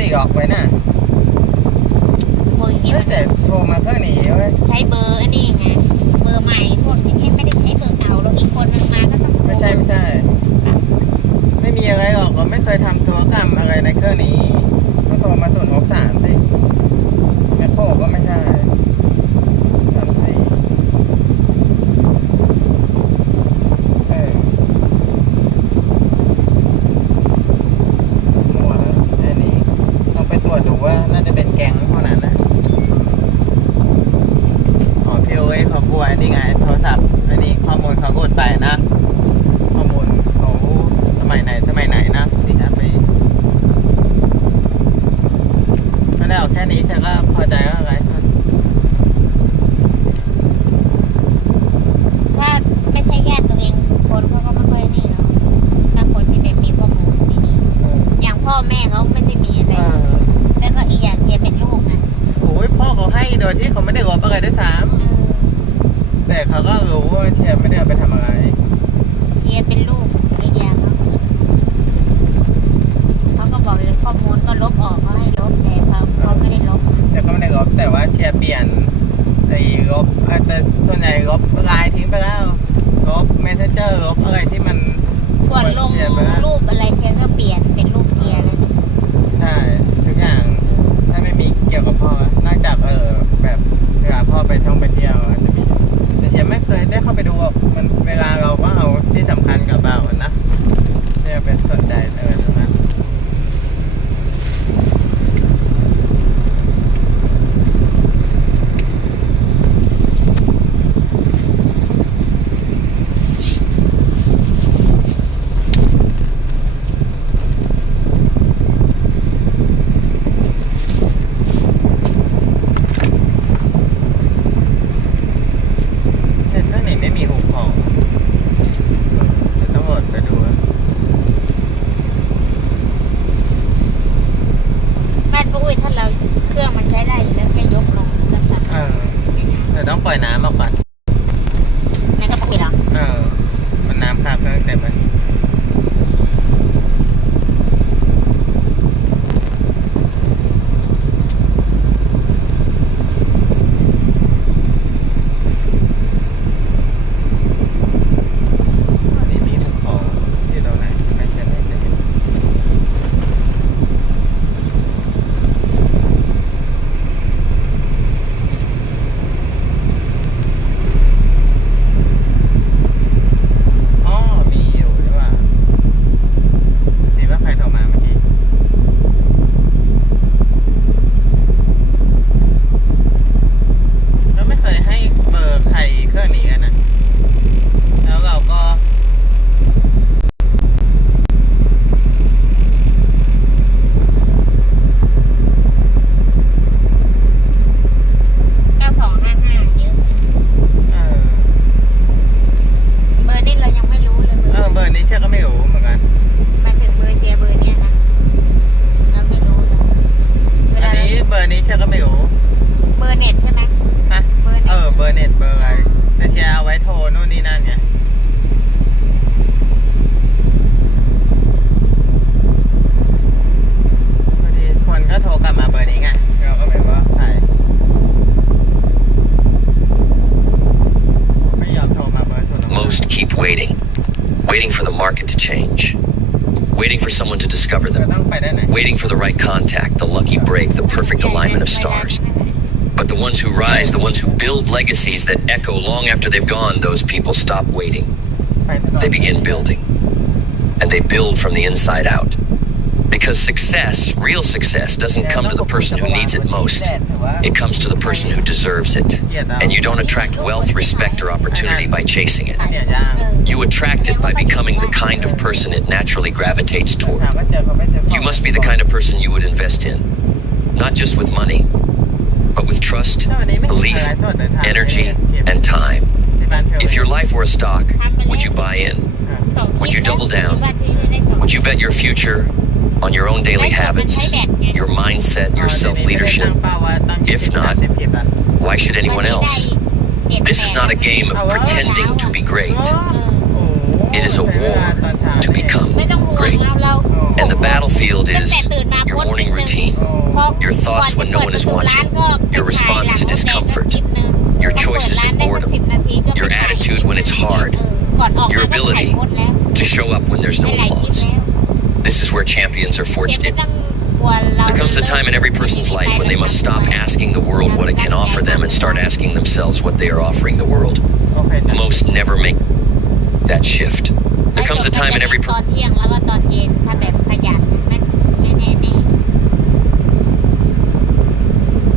ติออกไว้น่ะพวกอย่างเงี้ยมันแต่โทรมาเพื่อหนีเว้ยใช้เบอร์อันนี้ไงเบอร์ใหม่พวกที่ไม่ได้ใช้เบอร์เก่าแล้วอีกคนนึงมาก็ต้องไม่ใช่ไม่มีอะไรหรอกเราไม่เคยทำธุรกรรมอะไรในเครื่องนี้ต้องโทรมา063สิแมคโครก็ไม่ใช่34มั่วแล้วอันนี้ต้องไปตรวจดูว่าน่าจะเป็นแก๊งเท่านั้นนะอ๋อพี่โอ้ยเขากลัวนี่ไงโทรศัพท์อันนี้ข้อมูลเขากดไปนะข้อมูลเขาสมัยไหนนะที่จะไปไม่ได้เอาแค่นี้ฉันก็พอใจก็อะไรถ้าไม่ใช่ญาติตัวเองคนเขาก็ไม่ค่อยนี่เนาะบางคนที่แบบมีข้อมูลนี่อย่างพ่อแม่เขาไม่ได้มีอะไรแล้วก็อีกอย่างเทียเป็นลูกอ่ะโอ้ยพ่อเขาให้โดยที่เขาไม่ได้ลบอะไรด้วยซ้ำแต่เขาก็รู้ว่าเชียร์ไม่ได้เอาไปทำอะไรเชียเป็นลูกอีกอย่างเขาก็บอกข้อมูลก็ลบออกเขาให้ลบแต่เขาไม่ได้ลบเชียร์ก็ไม่ได้ลบแต่ว่าเชียร์เปลี่ยนไอ้ลบอาจจะส่วนใหญ่ลบไลน์ทิ้งไปแล้วลบเมสเซนเจอร์ลบอะไรที่มันส่วนลงรูปอะไรเชียร์ก็เปลี่ยนเป็นรูปเชียร์เลยใช่ทุกอย่างถ้าไม่มีเกี่ยวกับพ่อนอกจากแบบเวลาพ่อไปท่องไปเที่ยวอาจจะมีแต่เชียร์ไม่เคยได้เข้าไปดูมันเวลาเราก็เอาที่สำคัญกับเรานะเนี่ยเป็นสนใจตรงนั้นต้องปล่อยน้ำออกก่อนไม่ก็ปิดหรอมันน้ำคาเครื่องเต็มเลยนี่มีภูเขาที่ตรงไหนไม่ใช่ไม่จะเห็นwaiting for the market to change, waiting for someone to discover them, waiting for the right contact, the lucky break, the perfect alignment of stars. But the ones who rise, the ones who build legacies that echo long after they've gone, those people stop waiting. They begin building. And they build from the inside out. Because success, real success, doesn't come to the person who needs it most. It comes to the person who deserves it. And you don't attract wealth, respect, or opportunity by chasing it. You attract it by becoming the kind of person it naturally gravitates toward. You must be the kind of person you would invest in. Not just with money, but with trust, belief, energy, and time. If your life were a stock, would you buy in? Would you double down? Would you bet your future on your own daily habits, your mindset, your self-leadership? If not, why should anyone else? This is not a game of pretending to be great. It is a war to become ไม่ต้องห่วง great. เรา And the battlefield ตั้ง is แต่ตื่นมา your โพสต์ morning นิดนึง routine, พอ your thoughts when no one is watching, your response to discomfort, your choices in boredom, your attitude when it's hard, your ability to show up when there's no applause. This is where champions are forged in. There comes a time in every person's life when they must stop asking the world what it can offer them and start asking themselves what they are offering the world. โอเคนะ Most never make that shift. There comes a time in every ตอนเที่ยงแล้วก็ตอนเย็นถ้าแบบขยันไม่แน่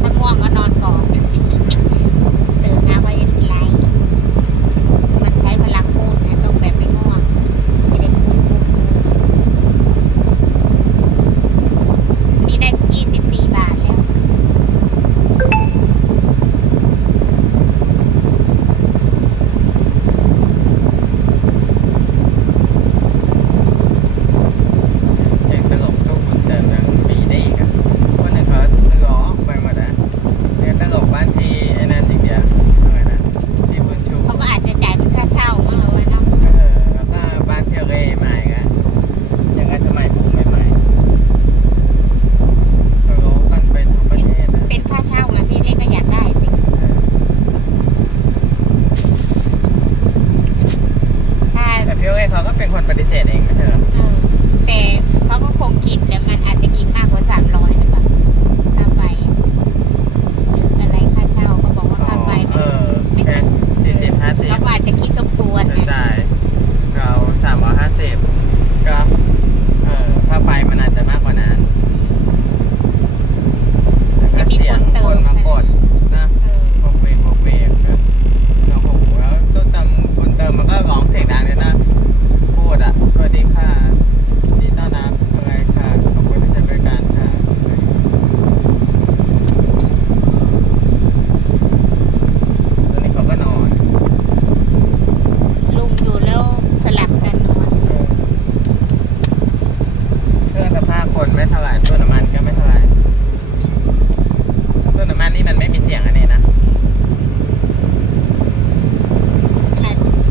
ถ้าง่วงก็นอนก่อนตื่นมาก็ยังไลฟ์มันใช้พลังพูดนะต้องแบบไม่ง่วงจะได้พูดนี่ได้24 บาทแล้ว เด็กตลกทุกคนแต่ยังมีได้อีกอ่ะคนหนึ่งเขาล้อไปหมดนะเด็กตลกบ้านที่ไอ้นั่นอีกเดียวอะไรนะที่บุญชู เขาก็อาจจะจ่ายเป็นค่าเช่ามั้งหรือว่าเนาะ แล้วก็บ้านเที่ยวเร่ใหม่กันอย่างนั้นสมัยบูมใหม่ๆเขาล้อกันไปทั้งประเทศนะ เป็นค่าเช่าไงพี่เล็กก็อยากได้สิถ้า แต่พี่เร่เขาก็เป็นคนปฏิเสธเองไม่ใช่เหรอ แต่เขาก็คงคิดแล้วมันอาจจะกินมากกว่า300หรือเปล่าค่าไฟหรืออะไรค่าเช่าเขาบอกว่าค่าไฟมันไม่ แค่ ถึง 40-50 เขาก็อาจจะคิดทบทวน จะ นะ จ่ายเรา350ก็ค่าไฟมันอาจจะมากกว่านั้นแล้วก็เสียงคนมากดนะพวกเวกนะโอ้โหแล้วต้นเติมคนเติมมันก็ร้องเสียงดังเลยนะพูดอ่ะสวัสดีค่ะดีต้อนรับอะไรค่ะขอบคุณที่ใช้บริการค่ะตอนนี้เขาก็นอน ลุงอยู่แล้วสลับกันนอน เครื่องสภาพคนไม่เท่าไหร่ตัวน้ำมันก็ไม่เท่าไหร่ตัวน้ำมันนี่มันไม่มีเสียงอันนี้นะ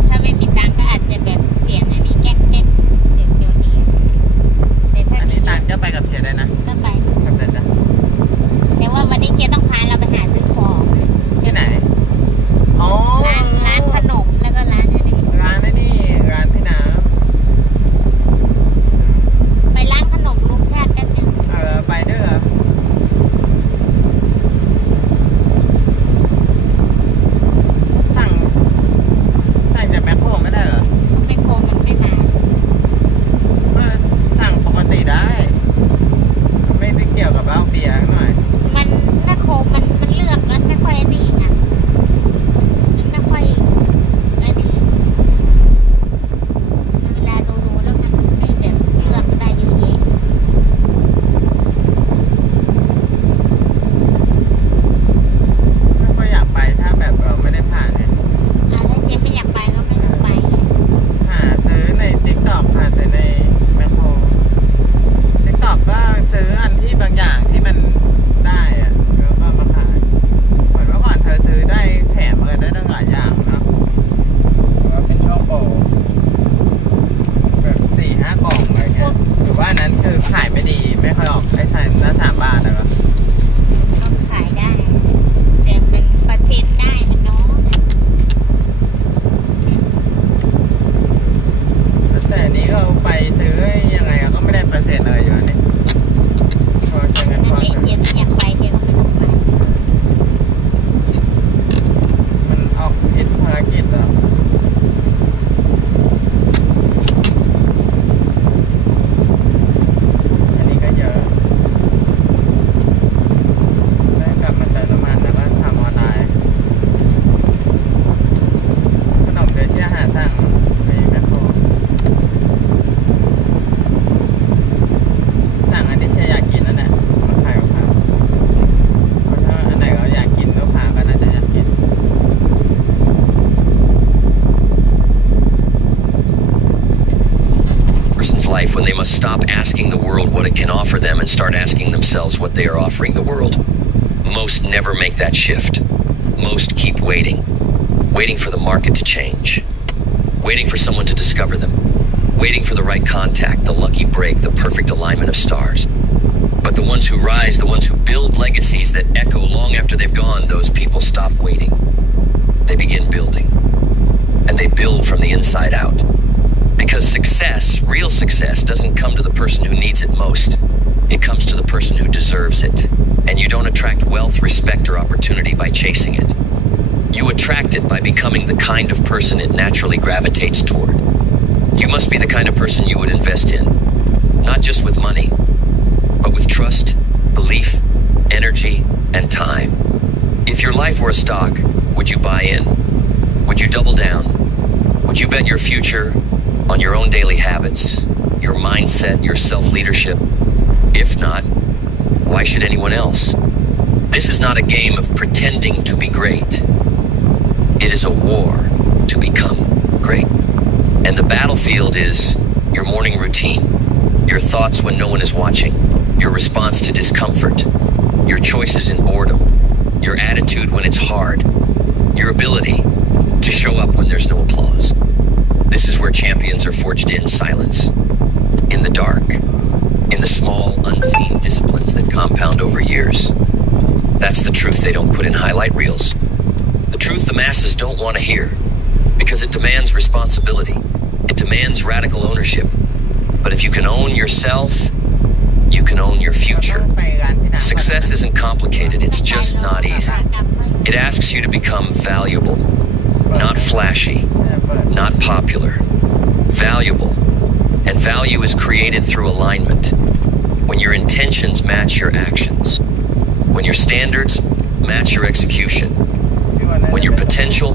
ถ้าไม่มีตังค์ก็อาจจะแบบเสียงอันนี้แก๊กเสียงเดียวนี้แต่ถ้า อัน มี นี้ตานก็ไปกับเชียร์ได้นะ ก็ไป กับเชียร์จ้ะ แต่ว่าวันนี้เคียต้องพาเราไปหาซื้อของ ที่ไหนอ๋อ ร้านขนมแล้วก็ร้านนี้ ร้านนี่ร้านพี่น้ ไปร้านขนมลุงชาติแป๊บนึง ำไปด้วยเหรอสั่งจากแมคโครไม่ได้เหรอ ไมโครมันไม่มา ก็สั่งปกติได้ ไม่ได้เกี่ยวกับเหล้าเบียร์หน่อย มันแมคโครมันเลือกแล้วไม่ค่อยนี่ไงมันไม่ค่อยไอ้นี่เวลาดูแล้วมันไม่แบบเลือกได้เยอะแยะ ไม่ค่อยอยากไปถ้าแบบเราไม่ได้ผ่านไง ถ้าเจ๊ไม่อยากไปก็ไม่ต้องไป หาซื้อใน TikTok หาซื้อในแมคโคร TikTok ก็ซื้ออันที่บางอย่างที่มันได้อะแล้วก็มาขายเหมือนเมื่อก่อนเธอซื้อได้แถมได้ตั้งหลายอย่างนะหรือว่าเป็นช่วงโปรแบบ4-5 กล่องอะไรเงี้ยหรือว่าอันนั้นคือขายไม่ดีไม่ค่อยออกไอ้ใช่ละ3 บาทนะ ก็ขายได้ แต่มันเปอร์เซ็นต์ได้มันน้อย แต่อันนี้ก็ไปซื้อยังไงก็ไม่ได้เปอร์เซ็นต์เลยอยู่อันนี้พอใช้เงินพอ นั่นแหละเจ๊ไม่อยากไปเจ๊ก็ไม่ต้องไป มันออกผิดภารกิจเหรออันนี้ก็เยอะได้กลับมาเติมน้ำมันแล้วก็ทำออนไลน์ขนมเดี๋ยวเชี่ยหาสั่งในแมคโครสั่งอันที่เชี่ยอยากกินนั่นแหละมาขายกับเขาเพราะถ้าอันไหนเราอยากกินลูกค้าก็น่าจะอยากกิน person's life when they must stop asking the world what it can offer them and start asking themselves what they are offering the world. Most never make that shift. Most keep waiting for the market to change. waiting for someone to discover them, waiting for the right contact, the lucky break, the perfect alignment of stars. But the ones who rise, the ones who build legacies that echo long after they've gone, those people stop waiting. They begin building. And they build from the inside out. Because success, real success, doesn't come to the person who needs it most. It comes to the person who deserves it. And you don't attract wealth, respect, or opportunity by chasing it. You attract it by becoming the kind of person it naturally gravitates toward. You must be the kind of person you would invest in, not just with money, but with trust, belief, energy, and time. If your life were a stock, would you buy in? Would you double down? Would you bet your future on your own daily habits, your mindset, your self-leadership? If not, why should anyone else? This is not a game of pretending to be great. It is a war to become great. And the battlefield is your morning routine, your thoughts when no one is watching, your response to discomfort, your choices in boredom, your attitude when it's hard, your ability to show up when there's no applause. This is where champions are forged in silence, in the dark, in the small, unseen disciplines that compound over years. That's the truth they don't put in highlight reels. The truth the masses don't want to hear, because it demands responsibility. It demands radical ownership. But if you can own yourself, you can own your future. Success isn't complicated, it's just not easy. It asks you to become valuable, not flashy, not popular. Valuable. And value is created through alignment. When your intentions match your actions. When your standards match your execution. When your potential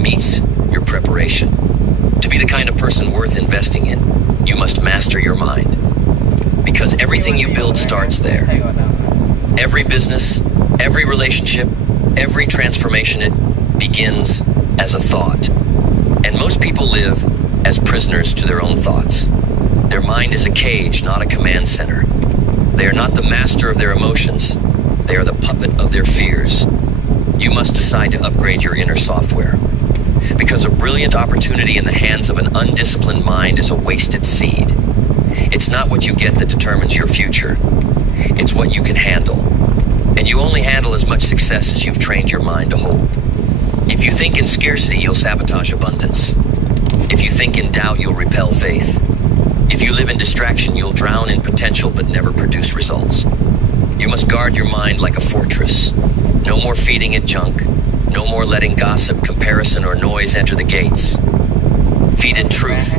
meets your preparation. To be the kind of person worth investing in, you must master your mind. Because everything you build starts there. Every business, every relationship, every transformation, it begins as a thought. And most people live as prisoners to their own thoughts. Their mind is a cage, not a command center. They are not the master of their emotions. They are the puppet of their fears. You must decide to upgrade your inner software. Because a brilliant opportunity in the hands of an undisciplined mind is a wasted seed. It's not what you get that determines your future. It's what you can handle. And you only handle as much success as you've trained your mind to hold. If you think in scarcity, you'll sabotage abundance. If you think in doubt, you'll repel faith. If you live in distraction, you'll drown in potential but never produce results. You must guard your mind like a fortress. No more feeding it junk. No more letting gossip, comparison, or noise enter the gates. Feed it truth.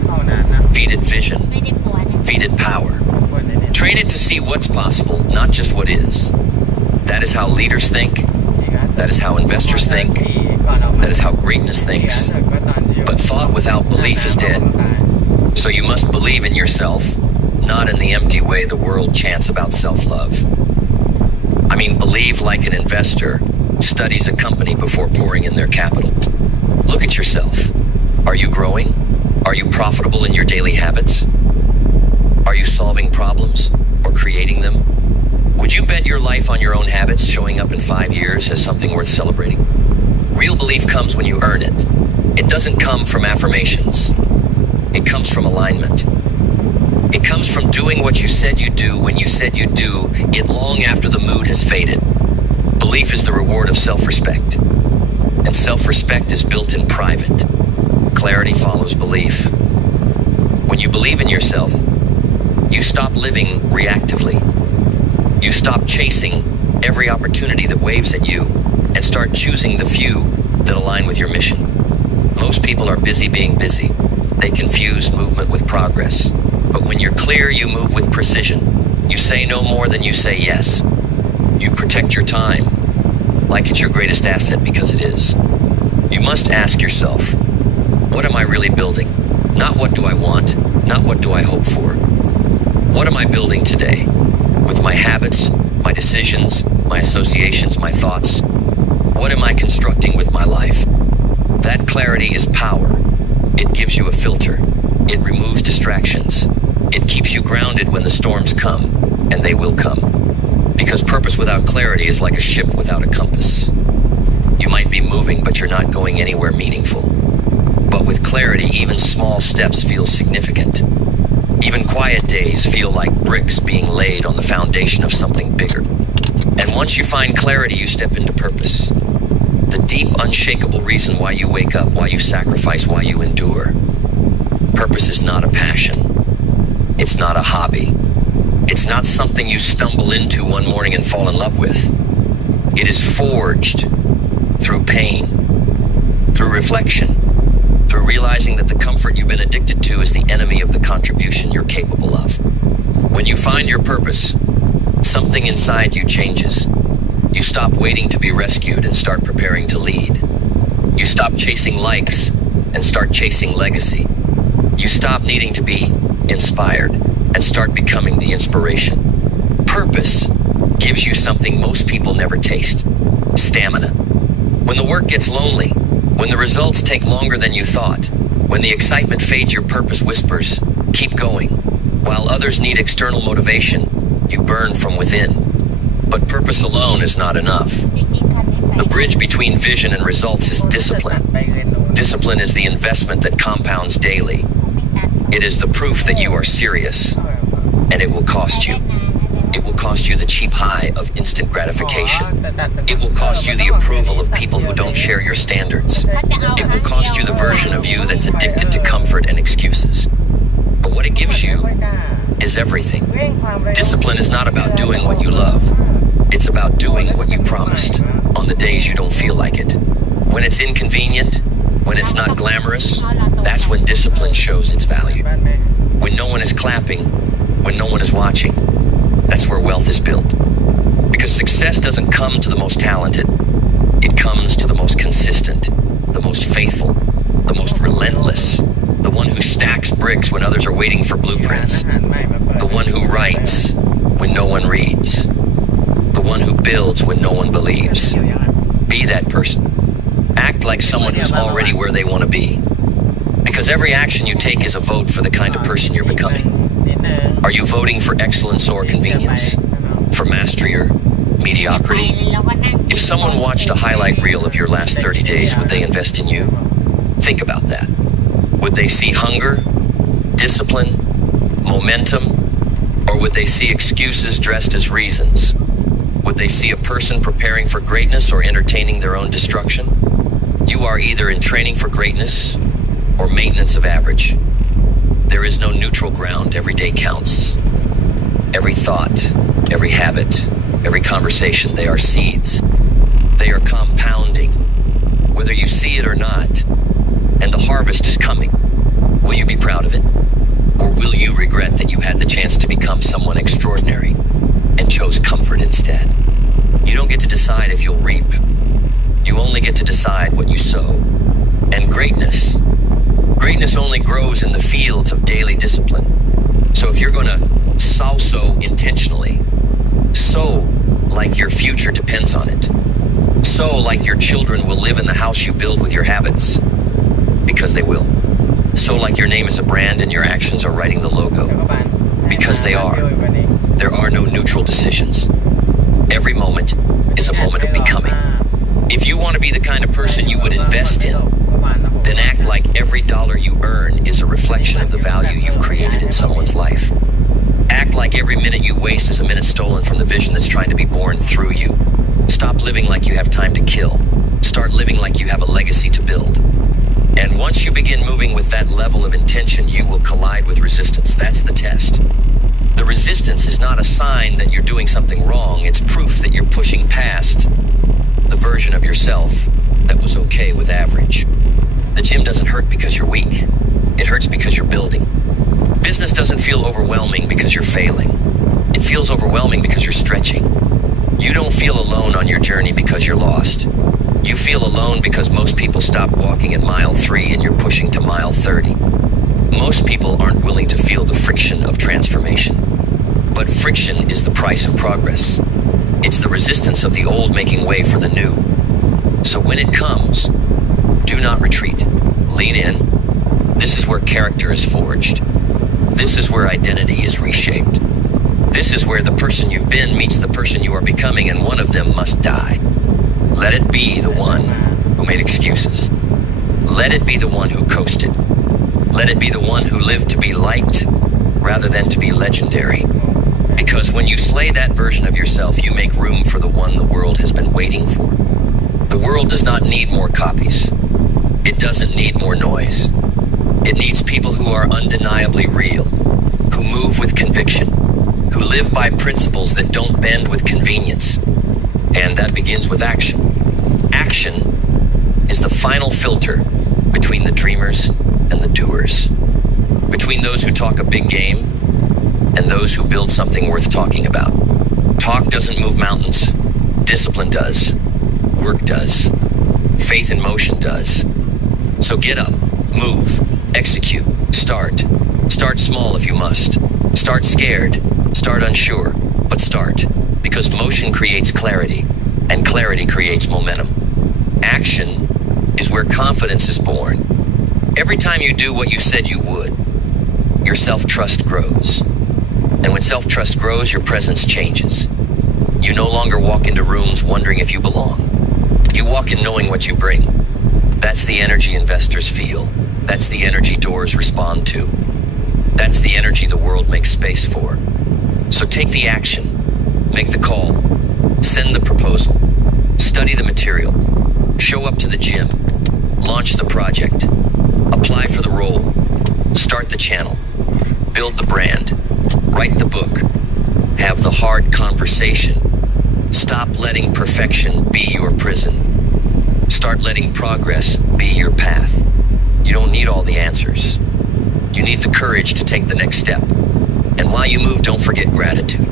Feed it vision. Feed it power. Train it to see what's possible, not just what is. That is how leaders think. That is how investors think. That is how greatness thinks. But thought without belief is dead. So you must believe in yourself, not in the empty way the world chants about self-love. I mean, believe like an investor studies a company before pouring in their capital. Look at yourself. Are you growing? Are you profitable in your daily habits? Are you solving problems or creating them? Would you bet your life on your own habits showing up in 5 years as something worth celebrating? Real belief comes when you earn it. It doesn't come from affirmations. It comes from alignment. It comes from doing what you said you'd do when you said you'd do it long after the mood has faded. Belief is the reward of self-respect. And self-respect is built in private. Clarity follows belief. When you believe in yourself, you stop living reactively. You stop chasing every opportunity that waves at you and start choosing the few that align with your mission. Most people are busy being busy. They confuse movement with progress. But when you're clear, you move with precision. You say no more than you say yes. You protect your time like it's your greatest asset because it is. You must ask yourself, what am I really building? Not what do I want, not what do I hope for. What am I building today? With my habits, my decisions, my associations, my thoughts. What am I constructing with my life? That clarity is power. It gives you a filter. It removes distractions. It keeps you grounded when the storms come, and they will come. Because purpose without clarity is like a ship without a compass. You might be moving, but you're not going anywhere meaningful. But with clarity, even small steps feel significant. Even quiet days feel like bricks being laid on the foundation of something bigger. And once you find clarity, you step into purpose. The deep, unshakable reason why you wake up, why you sacrifice, why you endure. Purpose is not a passion. It's not a hobby. It's not something you stumble into one morning and fall in love with. It is forged through pain, through reflection, through realizing that the comfort you've been addicted to is the enemy of the contribution you're capable of. When you find your purpose, something inside you changes. You stop waiting to be rescued and start preparing to lead. You stop chasing likes and start chasing legacy. You stop needing to be inspired and start becoming the inspiration. Purpose gives you something most people never taste: stamina. When the work gets lonely, when the results take longer than you thought, when the excitement fades, your purpose whispers, keep going. While others need external motivation, you burn from within. But purpose alone is not enough. The bridge between vision and results is discipline. Discipline is the investment that compounds daily. It is the proof that you are serious, and it will cost you. It will cost you the cheap high of instant gratification. It will cost you the approval of people who don't share your standards. It will cost you the version of you that's addicted to comfort and excuses. But what it gives you is everything. Discipline is not about doing what you love. It's about doing what you promised on the days you don't feel like it. When it's inconvenient, when it's not glamorous, that's when discipline shows its value. When no one is clapping, when no one is watching, that's where wealth is built. Because success doesn't come to the most talented. It comes to the most consistent, the most faithful, the most relentless, the one who stacks bricks when others are waiting for blueprints, the one who writes when no one reads, the one who builds when no one believes. Be that person. Act like someone who's already where they want to be. Because every action you take is a vote for the kind of person you're becoming. Are you voting for excellence or convenience? For mastery or mediocrity? If someone watched a highlight reel of your last 30 days, would they invest in you? Think about that. Would they see hunger, discipline, momentum, or would they see excuses dressed as reasons? Would they see a person preparing for greatness or entertaining their own destruction? You are either in training for greatness or maintenance of average. There is no neutral ground. Every day counts. Every thought, every habit, every conversation, they are seeds. They are compounding, whether you see it or not, and the harvest is coming. Will you be proud of it? Or will you regret that you had the chance to become someone extraordinary and chose comfort instead? You don't get to decide if you'll reap. You only get to decide what you sow. And greatness only grows in the fields of daily discipline. So if you're going to sow intentionally, sow like your future depends on it. Sow like your children will live in the house you build with your habits, because they will. Sow like your name is a brand and your actions are writing the logo, because they are. There are no neutral decisions. Every moment is a moment of becoming. If you want to be the kind of person you would invest in, then act like every dollar you earn is a reflection of the value you've created in someone's life. Act like every minute you waste is a minute stolen from the vision that's trying to be born through you. Stop living like you have time to kill. Start living like you have a legacy to build. And once you begin moving with that level of intention, you will collide with resistance. That's the test. The resistance is not a sign that you're doing something wrong. It's proof that you're pushing past the version of yourself that was okay with average. The gym doesn't hurt because you're weak. It hurts because you're building. Business doesn't feel overwhelming because you're failing. It feels overwhelming because you're stretching. You don't feel alone on your journey because you're lost. You feel alone because most people stop walking at mile 3 and you're pushing to mile 30. Most people aren't willing to feel the friction of transformation. But friction is the price of progress. It's the resistance of the old making way for the new. So when it comes, do not retreat. Lean in. This is where character is forged. This is where identity is reshaped. This is where the person you've been meets the person you are becoming, and one of them must die. Let it be the one who made excuses. Let it be the one who coasted. Let it be the one who lived to be liked rather than to be legendary. Because when you slay that version of yourself, you make room for the one the world has been waiting for. The world does not need more copies. It doesn't need more noise. It needs people who are undeniably real, who move with conviction, who live by principles that don't bend with convenience. And that begins with action. Action is the final filter between the dreamers and the doers, between those who talk a big game and those who build something worth talking about. Talk doesn't move mountains. Discipline does. Work does. Faith in motion does. So get up, move, execute, start. Start small if you must. Start scared. Start unsure, but start. Because motion creates clarity, and clarity creates momentum. Action is where confidence is born. Every time you do what you said you would, your self-trust grows. And when self-trust grows, your presence changes. You no longer walk into rooms wondering if you belong. You walk in knowing what you bring. That's the energy investors feel. That's the energy doors respond to. That's the energy the world makes space for. So take the action. Make the call. Send the proposal. Study the material. Show up to the gym. Launch the project. Apply for the role. Start the channel. Build the brand. Write the book. Have the hard conversation. Stop letting perfection be your prison. Start letting progress be your path. You don't need all the answers. You need the courage to take the next step. And while you move, don't forget gratitude.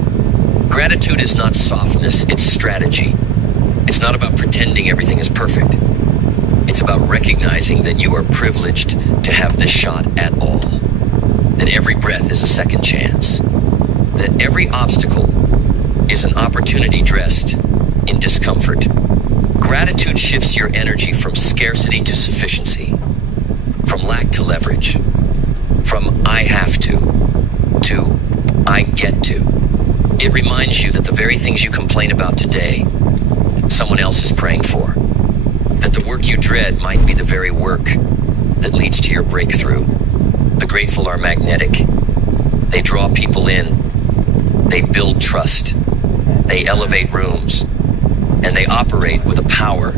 Gratitude is not softness, it's strategy. It's not about pretending everything is perfect. It's about recognizing that you are privileged to have this shot at all. That every breath is a second chance. That every obstacle is an opportunity dressed in discomfort. Gratitude shifts your energy from scarcity to sufficiency, from lack to leverage, from I have to I get to. It reminds you that the very things you complain about today, someone else is praying for. That the work you dread might be the very work that leads to your breakthrough. The grateful are magnetic. They draw people in. They build trust. They elevate rooms. And they operate with a power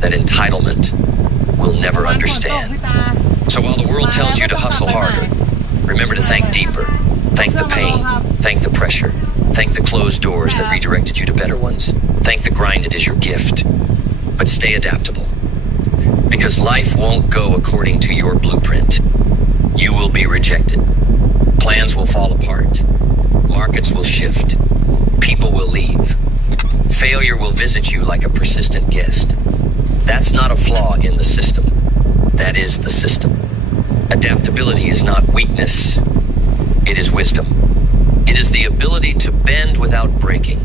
that entitlement will never understand. So while the world tells you to hustle harder, remember to thank deeper. Thank the pain. Thank the pressure. Thank the closed doors that redirected you to better ones. Thank the grind it is your gift. But stay adaptable. Because life won't go according to your blueprint. You will be rejected. Plans will fall apart. Markets will shift. People will leave. Failure will visit you like a persistent guest. That's not a flaw in the system. That is the system. Adaptability is not weakness. It is wisdom. It is the ability to bend without breaking.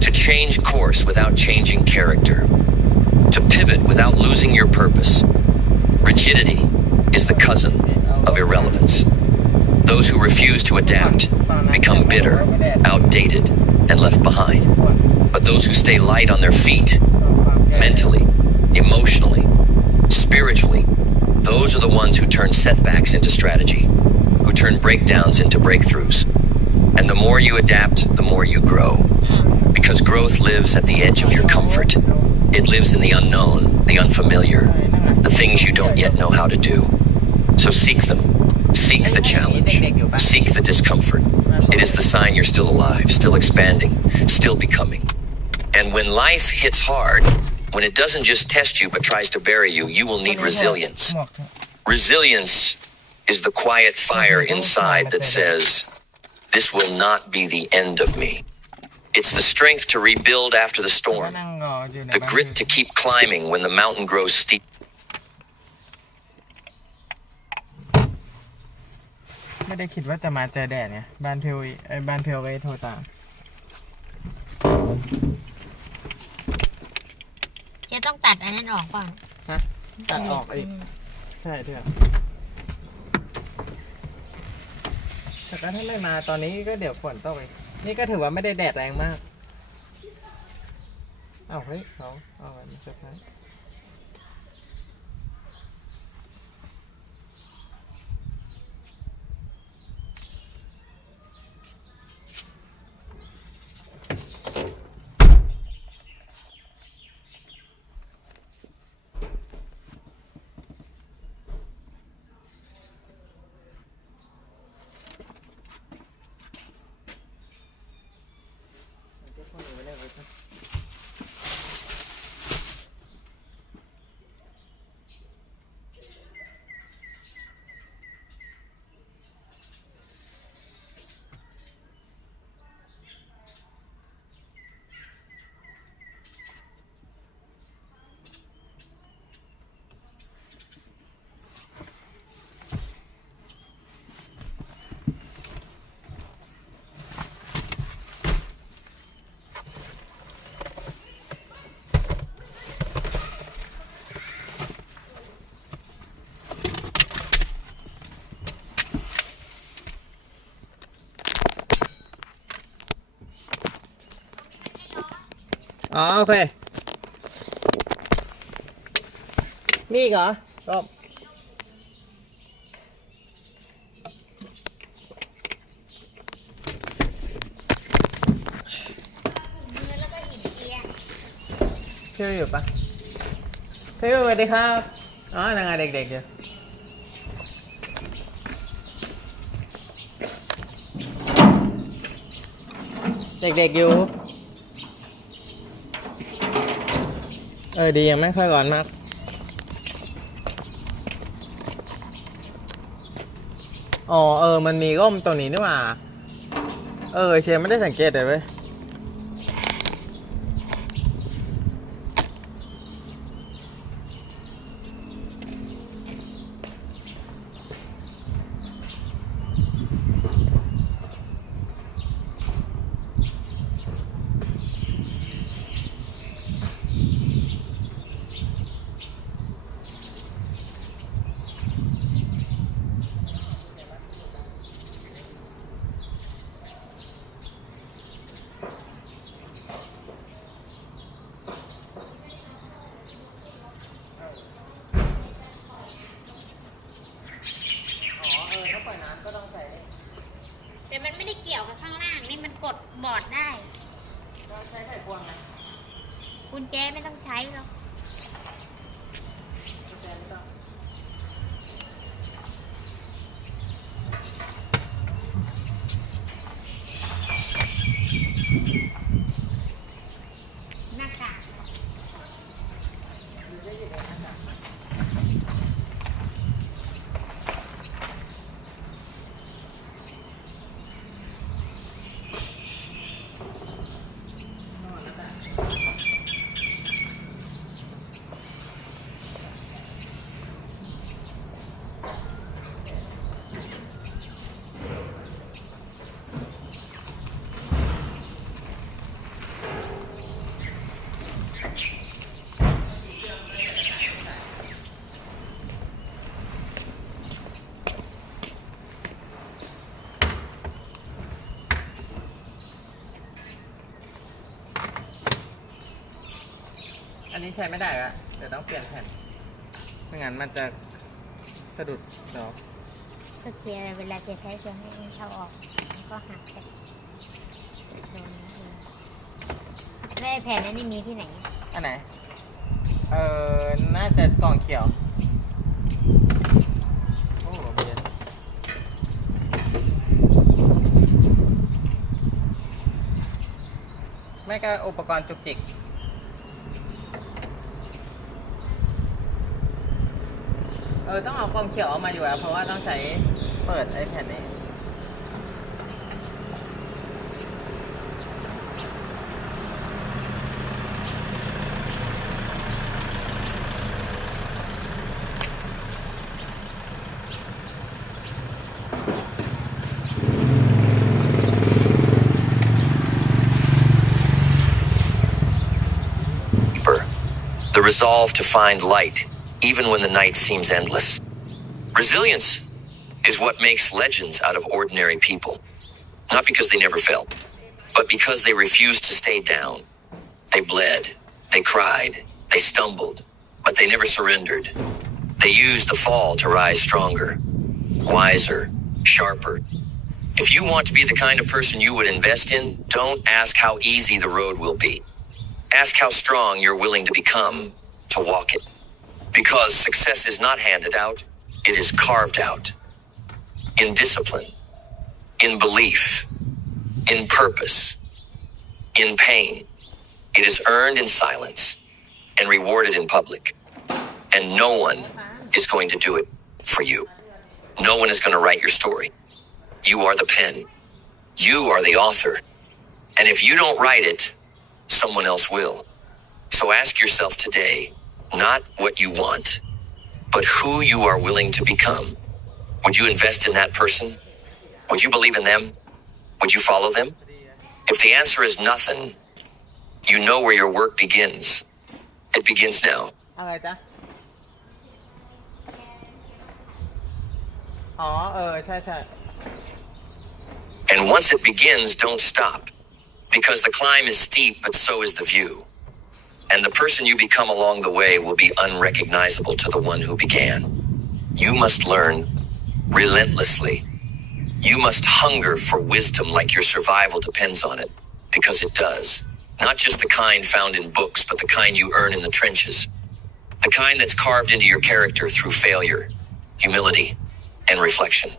To change course without changing character. To pivot without losing your purpose. Rigidity is the cousin of irrelevance. Those who refuse to adapt become bitter, outdated, and left behind. But those who stay light on their feet, mentally, emotionally, spiritually, those are the ones who turn setbacks into strategy, who turn breakdowns into breakthroughs. And the more you adapt, the more you grow. Because growth lives at the edge of your comfort. It lives in the unknown, the unfamiliar, the things you don't yet know how to do. So seek them. Seek the challenge. Seek the discomfort. It is the sign you're still alive, still expanding, still becoming. And when life hits hard, when it doesn't just test you but tries to bury you, you will need resilience. Resilience is the quiet fire inside that says, this will not be the end of me. It's the strength to rebuild after the storm, the grit to keep climbing when the mountain grows steep. ไม่ได้คิดว่าจะมาเจอแดดไงบ้านเทลบ้านเทลไว้โทรตาม จะต้องตัดอันนั้นออกป่ะ ฮะตัดออกอีกใช่เถอะแต่ก็ถ้าไม่มาตอนนี้ก็เดี๋ยวฝนตกอีกนี่ก็ถือว่าไม่ได้แดดแรงมากเฮ้ยเขาเอาไว้มาเซอร์ไพรส์ อ๋อโอเคมีอีกเหรอรอบมือแล้วก็หินเอียง พี่อยู่ปะพี่สวัสดีครับอ๋อนั่งไงเด็กๆอยู่เด็กๆอยู่ดียังไม่ค่อยร้อนมากอ๋อมันมีร่มตรงนี้นี่หว่าเชนไม่ได้สังเกตเลยเว้ยถ้าปล่อยน้ำก็ต้องใส่นี่ แต่มันไม่ได้เกี่ยวกับข้างล่างนี่มันกดบอร์ดได้ ต้องใช้ไขควงไหม กุญแจไม่ต้องใช้หรอก กุญแจไม่ต้อง หน้ากาก อันนี้ใช้ไม่ได้ละเดี๋ยวต้องเปลี่ยนแผ่นไม่งั้นมันจะสะดุดเนาะ ก็เคลียร์เวลาจะใช้เครื่องให้มันเข้าออกมันก็หักไปโดนนะแล้วไอ้แผ่นนั้นนี่มีที่ไหน อันไหนน่าจะกล่องเขียวโอ้โหเบียนไม่ก็อุปกรณ์จุกจิกต้องเอากล่องเขียวออกมาอยู่แล้วเพราะว่าต้องใช้เปิดไอ้แผ่นนี้The resolve to find light, even when the night seems endless. Resilience is what makes legends out of ordinary people. Not because they never fell, but because they refused to stay down. They bled, they cried, they stumbled, but they never surrendered. They used the fall to rise stronger, wiser, sharper. If you want to be the kind of person you would invest in, don't ask how easy the road will be. Ask how strong you're willing to become to walk it. Because success is not handed out, it is carved out. In discipline, in belief, in purpose, in pain. It is earned in silence and rewarded in public. And no one is going to do it for you. No one is going to write your story. You are the pen. You are the author. And if you don't write it, someone else will. So ask yourself today, not what you want, but who you are willing to become. Would you invest in that person? Would you believe in them? Would you follow them? If the answer is nothing, you know where your work begins. It begins now. อะไรจ๊ะอ๋อใช่ And once it begins, don't stop. Because the climb is steep, but so is the view. And the person you become along the way will be unrecognizable to the one who began. You must learn relentlessly. You must hunger for wisdom like your survival depends on it, because it does. Not just the kind found in books, but the kind you earn in the trenches. The kind that's carved into your character through failure, humility, and reflection.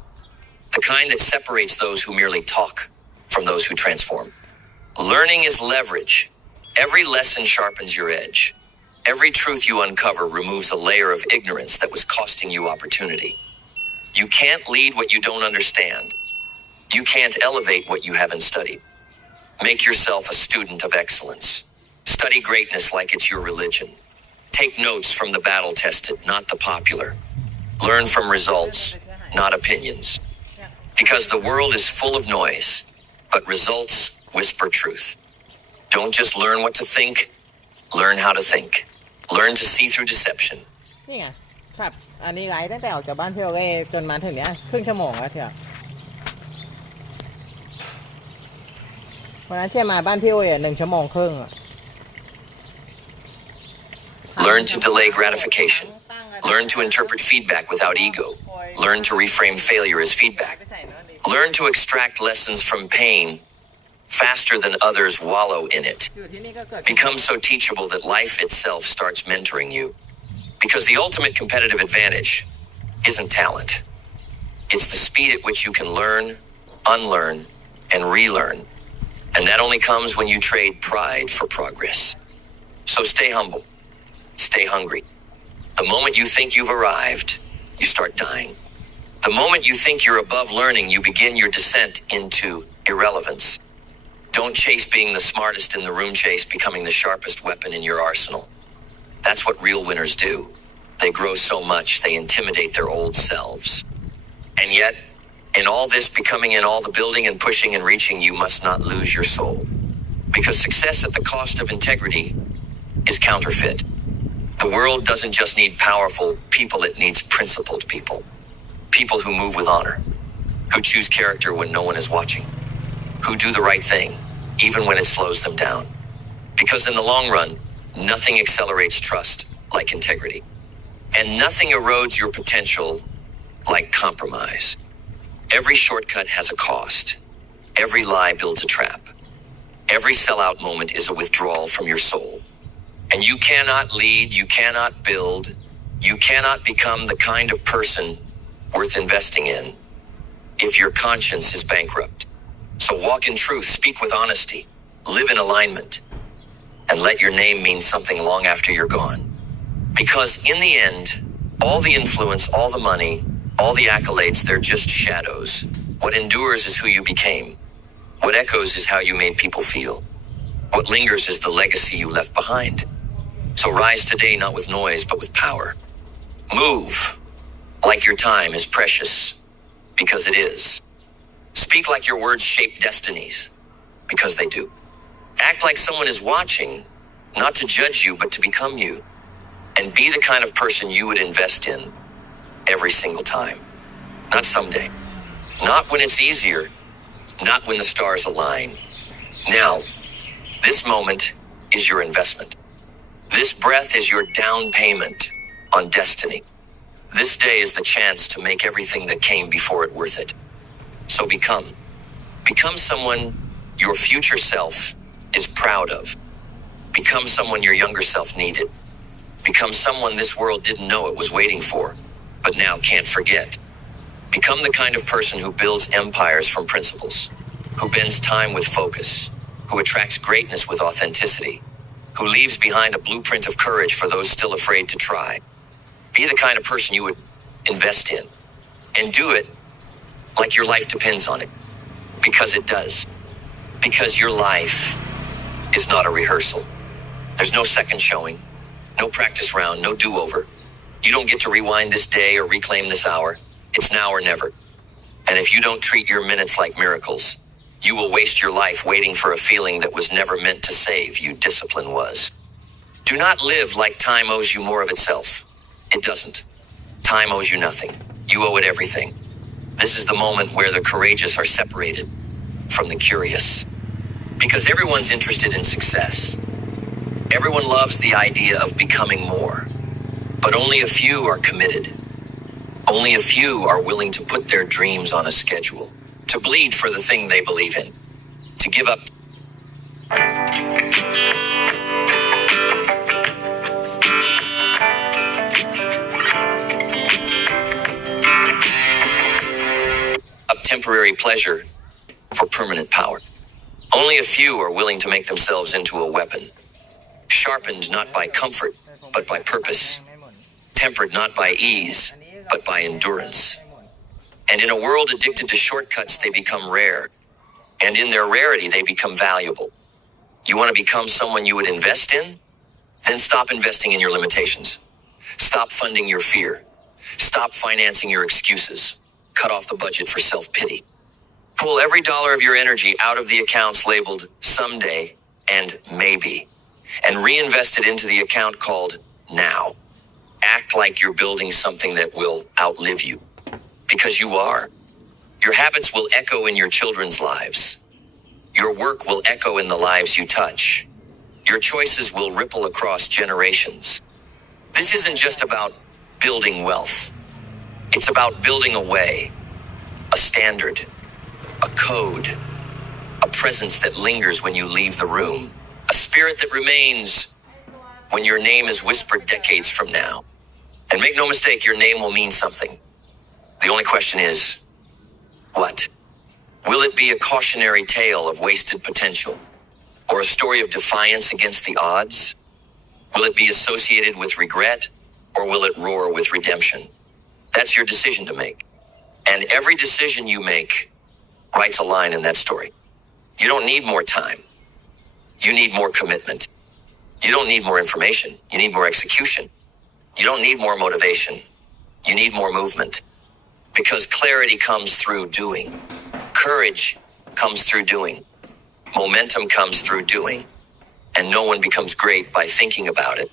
The kind that separates those who merely talk from those who transform. Learning is leverage. Every lesson sharpens your edge. Every truth you uncover removes a layer of ignorance that was costing you opportunity. You can't lead what you don't understand. You can't elevate what you haven't studied. Make yourself a student of excellence. Study greatness like it's your religion. Take notes from the battle-tested, not the popular. Learn from results, not opinions. Because the world is full of noise, but results whisper truth. Don't just learn what to think, learn how to think. Learn to see through deception. นี่ไงครับอันนี้ไลฟ์ตั้งแต่ออกจากบ้านพี่โอเล่จนมาถึงเนี้ยครึ่งชั่วโมงแล้วเถอะวันนั้นเชื่อมาบ้านพี่โอเล่1 ชั่วโมงครึ่ง Learn to delay gratification. Learn to interpret feedback without ego. Learn to reframe failure as feedback. Learn to extract lessons from pain faster than others wallow in it. Become so teachable that life itself starts mentoring you. Because the ultimate competitive advantage isn't talent. It's the speed at which you can learn, unlearn, and relearn. And that only comes when you trade pride for progress. So stay humble. Stay hungry. The moment you think you've arrived, you start dying. The moment you think you're above learning, you begin your descent into irrelevance. Don't chase being the smartest in the room, chase becoming the sharpest weapon in your arsenal. That's what real winners do. They grow so much, they intimidate their old selves. And yet, in all this becoming, in all the building and pushing and reaching, you must not lose your soul. Because success at the cost of integrity is counterfeit. The world doesn't just need powerful people, it needs principled people. People who move with honor, who choose character when no one is watching, who do the right thing, even when it slows them down. Because in the long run, nothing accelerates trust like integrity. And nothing erodes your potential like compromise. Every shortcut has a cost. Every lie builds a trap. Every sellout moment is a withdrawal from your soul. And you cannot lead, you cannot build, you cannot become the kind of person worth investing in if your conscience is bankrupt. So walk in truth, speak with honesty, live in alignment, and let your name mean something long after you're gone. Because in the end, all the influence, all the money, all the accolades, they're just shadows. What endures is who you became. What echoes is how you made people feel. What lingers is the legacy you left behind. So rise today not with noise, but with power. Move like your time is precious, because it is. Speak like your words shape destinies, because they do. Act like someone is watching, not to judge you, but to become you. And be the kind of person you would invest in every single time. Not someday. Not when it's easier. Not when the stars align. Now, this moment is your investment. This breath is your down payment on destiny. This day is the chance to make everything that came before it worth it. So become someone your future self is proud of. Become someone your younger self needed. Become someone this world didn't know it was waiting for, but now can't forget. Become the kind of person who builds empires from principles, who bends time with focus, who attracts greatness with authenticity, who leaves behind a blueprint of courage for those still afraid to try. Be the kind of person you would invest in, and do it like your life depends on it. Because it does. Because your life is not a rehearsal. There's no second showing, no practice round, no do-over. You don't get to rewind this day or reclaim this hour. It's now or never. And if you don't treat your minutes like miracles, you will waste your life waiting for a feeling that was never meant to save you. Discipline was. Do not live like time owes you more of itself. It doesn't. Time owes you nothing. You owe it everything. This is the moment where the courageous are separated from the curious. Because everyone's interested in success, Everyone loves the idea of becoming more, but only a few are committed. Only a few are willing to put their dreams on a schedule, to bleed for the thing they believe in, to give up. Temporary pleasure for permanent power. Only a few are willing to make themselves into a weapon, sharpened not by comfort, but by purpose, tempered not by ease, but by endurance. And in a world addicted to shortcuts, they become rare. And in their rarity, they become valuable. You want to become someone you would invest in? Then stop investing in your limitations. Stop funding your fear. Stop financing your excuses. Cut off the budget for self-pity. Pull every dollar of your energy out of the accounts labeled someday and maybe, and reinvest it into the account called now. Act like you're building something that will outlive you, because you are. Your habits will echo in your children's lives. Your work will echo in the lives you touch. Your choices will ripple across generations. This isn't just about building wealth. It's about building a way, a standard, a code, a presence that lingers when you leave the room, a spirit that remains when your name is whispered decades from now. And make no mistake, your name will mean something. The only question is, what? Will it be a cautionary tale of wasted potential, or a story of defiance against the odds? Will it be associated with regret, or will it roar with redemption? That's your decision to make. And every decision you make writes a line in that story. You don't need more time. You need more commitment. You don't need more information. You need more execution. You don't need more motivation. You need more movement. Because clarity comes through doing. Courage comes through doing. Momentum comes through doing. And no one becomes great by thinking about it.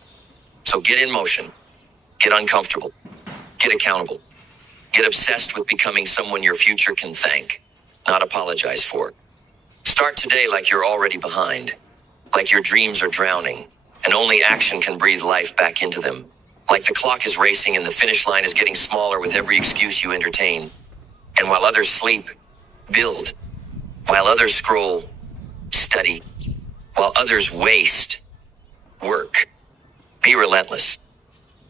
So get in motion. Get uncomfortable. Get accountable. Get obsessed with becoming someone your future can thank, not apologize for. Start today like you're already behind, like your dreams are drowning, and only action can breathe life back into them. Like the clock is racing and the finish line is getting smaller with every excuse you entertain. And while others sleep, build. While others scroll, study. While others waste, work. Be relentless.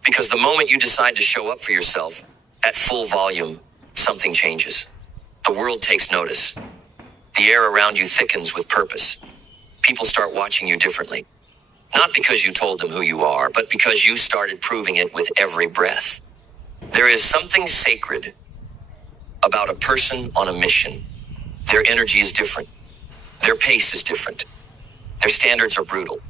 Because the moment you decide to show up for yourself at full volume, something changes. The world takes notice. The air around you thickens with purpose. People start watching you differently. Not because you told them who you are, but because you started proving it with every breath. There is something sacred about a person on a mission. Their energy is different. Their pace is different. Their standards are brutal.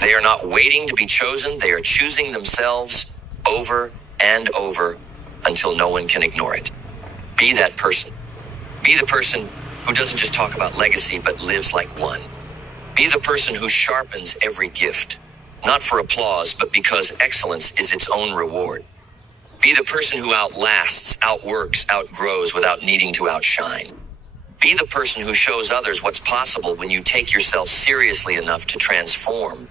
They are not waiting to be chosen. They are choosing themselves over and over until no one can ignore it. Be that person. Be the person who doesn't just talk about legacy, but lives like one. Be the person who sharpens every gift, not for applause, but because excellence is its own reward. Be the person who outlasts, outworks, outgrows without needing to outshine. Be the person who shows others what's possible when you take yourself seriously enough to transform.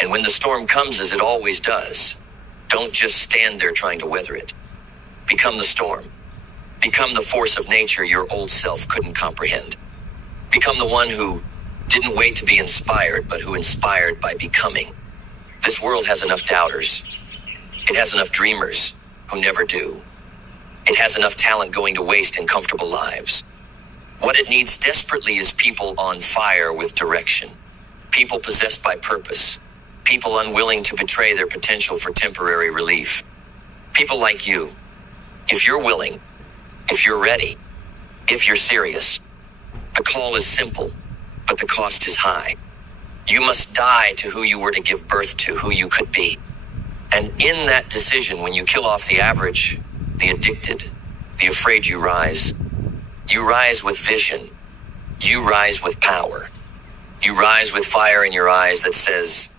And when the storm comes, as it always does, don't just stand there trying to weather it. Become the storm. Become the force of nature your old self couldn't comprehend. Become the one who didn't wait to be inspired, but who inspired by becoming. This world has enough doubters. It has enough dreamers who never do. It has enough talent going to waste in comfortable lives. What it needs desperately is people on fire with direction. People possessed by purpose. People unwilling to betray their potential for temporary relief. People like you. If you're willing, if you're ready, if you're serious, the call is simple, but the cost is high. You must die to who you were to give birth to, who you could be. And in that decision, when you kill off the average, the addicted, the afraid, you rise. You rise with vision. You rise with power. You rise with fire in your eyes that says,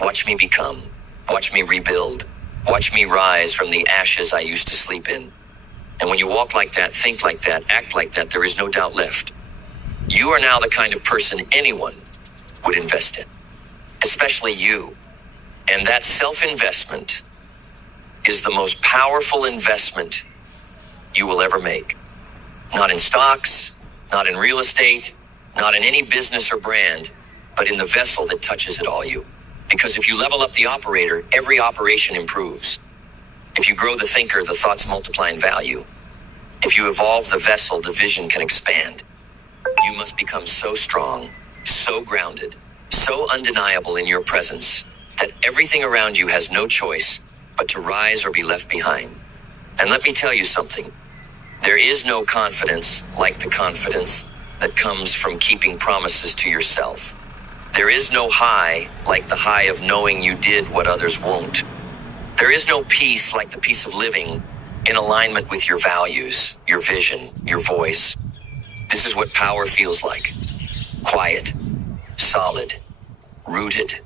watch me become, watch me rebuild, watch me rise from the ashes I used to sleep in. And when you walk like that, think like that, act like that, there is no doubt left. You are now the kind of person anyone would invest in. especially you. And that self-investment is the most powerful investment you will ever make. Not in stocks, not in real estate, not in any business or brand, but in the vessel that touches it all you. Because if you level up the operator, every operation improves. If you grow the thinker, the thoughts multiply in value. If you evolve the vessel, the vision can expand. You must become so strong, so grounded, so undeniable in your presence that everything around you has no choice but to rise or be left behind. And let me tell you something. There is no confidence like the confidence that comes from keeping promises to yourself. There is no high like the high of knowing you did what others won't. There is no peace like the peace of living in alignment with your values, your vision, your voice. This is what power feels like. Quiet, solid, rooted.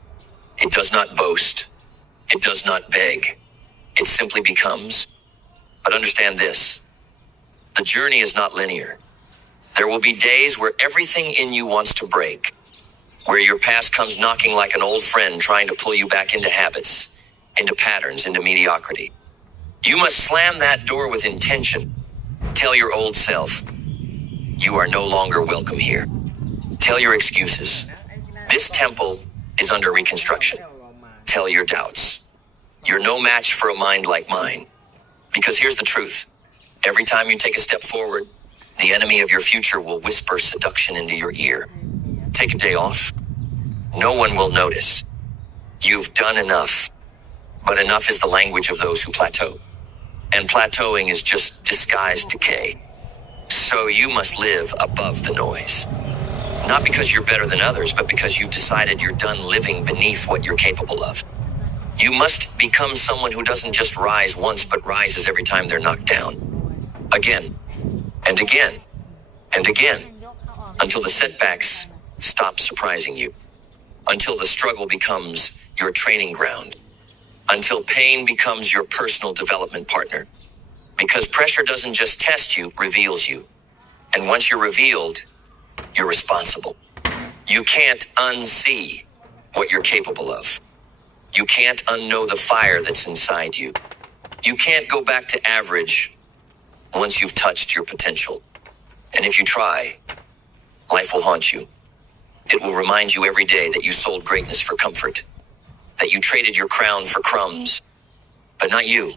It does not boast. It does not beg. It simply becomes. But understand this. The journey is not linear. There will be days where everything in you wants to break, where your past comes knocking like an old friend trying to pull you back into habits, into patterns, into mediocrity. You must slam that door with intention. Tell your old self, you are no longer welcome here. Tell your excuses. This temple is under reconstruction. Tell your doubts. You're no match for a mind like mine. Because here's the truth. Every time you take a step forward, the enemy of your future will whisper seduction into your ear. Take a day off. No one will notice. You've done enough. But enough is the language of those who plateau. And plateauing is just disguised decay. So you must live above the noise. Not because you're better than others, but because you've decided you're done living beneath what you're capable of. You must become someone who doesn't just rise once, but rises every time they're knocked down. Again, and again, and again, until the setbacks stop surprising you. Until the struggle becomes your training ground. Until pain becomes your personal development partner. Because pressure doesn't just test you, it reveals you. And once you're revealed, you're responsible. You can't unsee what you're capable of. You can't unknow the fire that's inside you. You can't go back to average once you've touched your potential. And if you try, life will haunt you. It will remind you every day that you sold greatness for comfort, that you traded your crown for crumbs. But not you.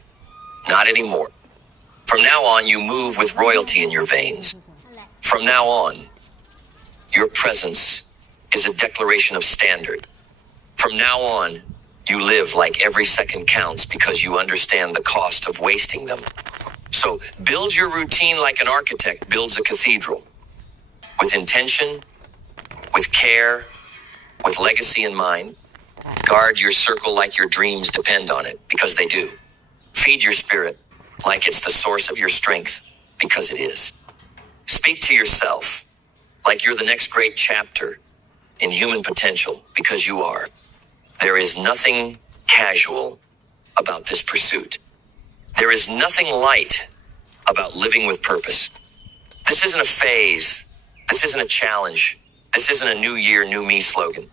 Not anymore. From now on, you move with royalty in your veins. From now on, your presence is a declaration of standard. From now on, you live like every second counts because you understand the cost of wasting them. So build your routine like an architect builds a cathedral. With intention, with care, with legacy in mind. Guard your circle like your dreams depend on it, because they do. Feed your spirit like it's the source of your strength, because it is. Speak to yourself like you're the next great chapter in human potential, because you are. There is nothing casual about this pursuit. There is nothing light about living with purpose. This isn't a phase. This isn't a challenge. This isn't a new year, new me slogan.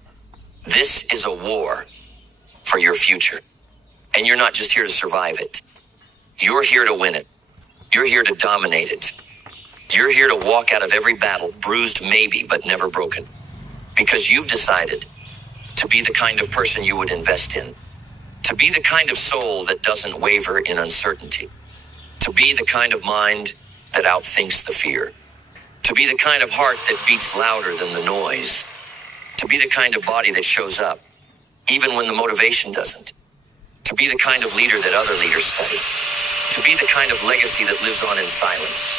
This is a war for your future. And you're not just here to survive it. You're here to win it. You're here to dominate it. You're here to walk out of every battle bruised maybe, but never broken. Because you've decided to be the kind of person you would invest in. To be the kind of soul that doesn't waver in uncertainty. To be the kind of mind that outthinks the fear. To be the kind of heart that beats louder than the noise. To be the kind of body that shows up, even when the motivation doesn't. To be the kind of leader that other leaders study. To be the kind of legacy that lives on in silence,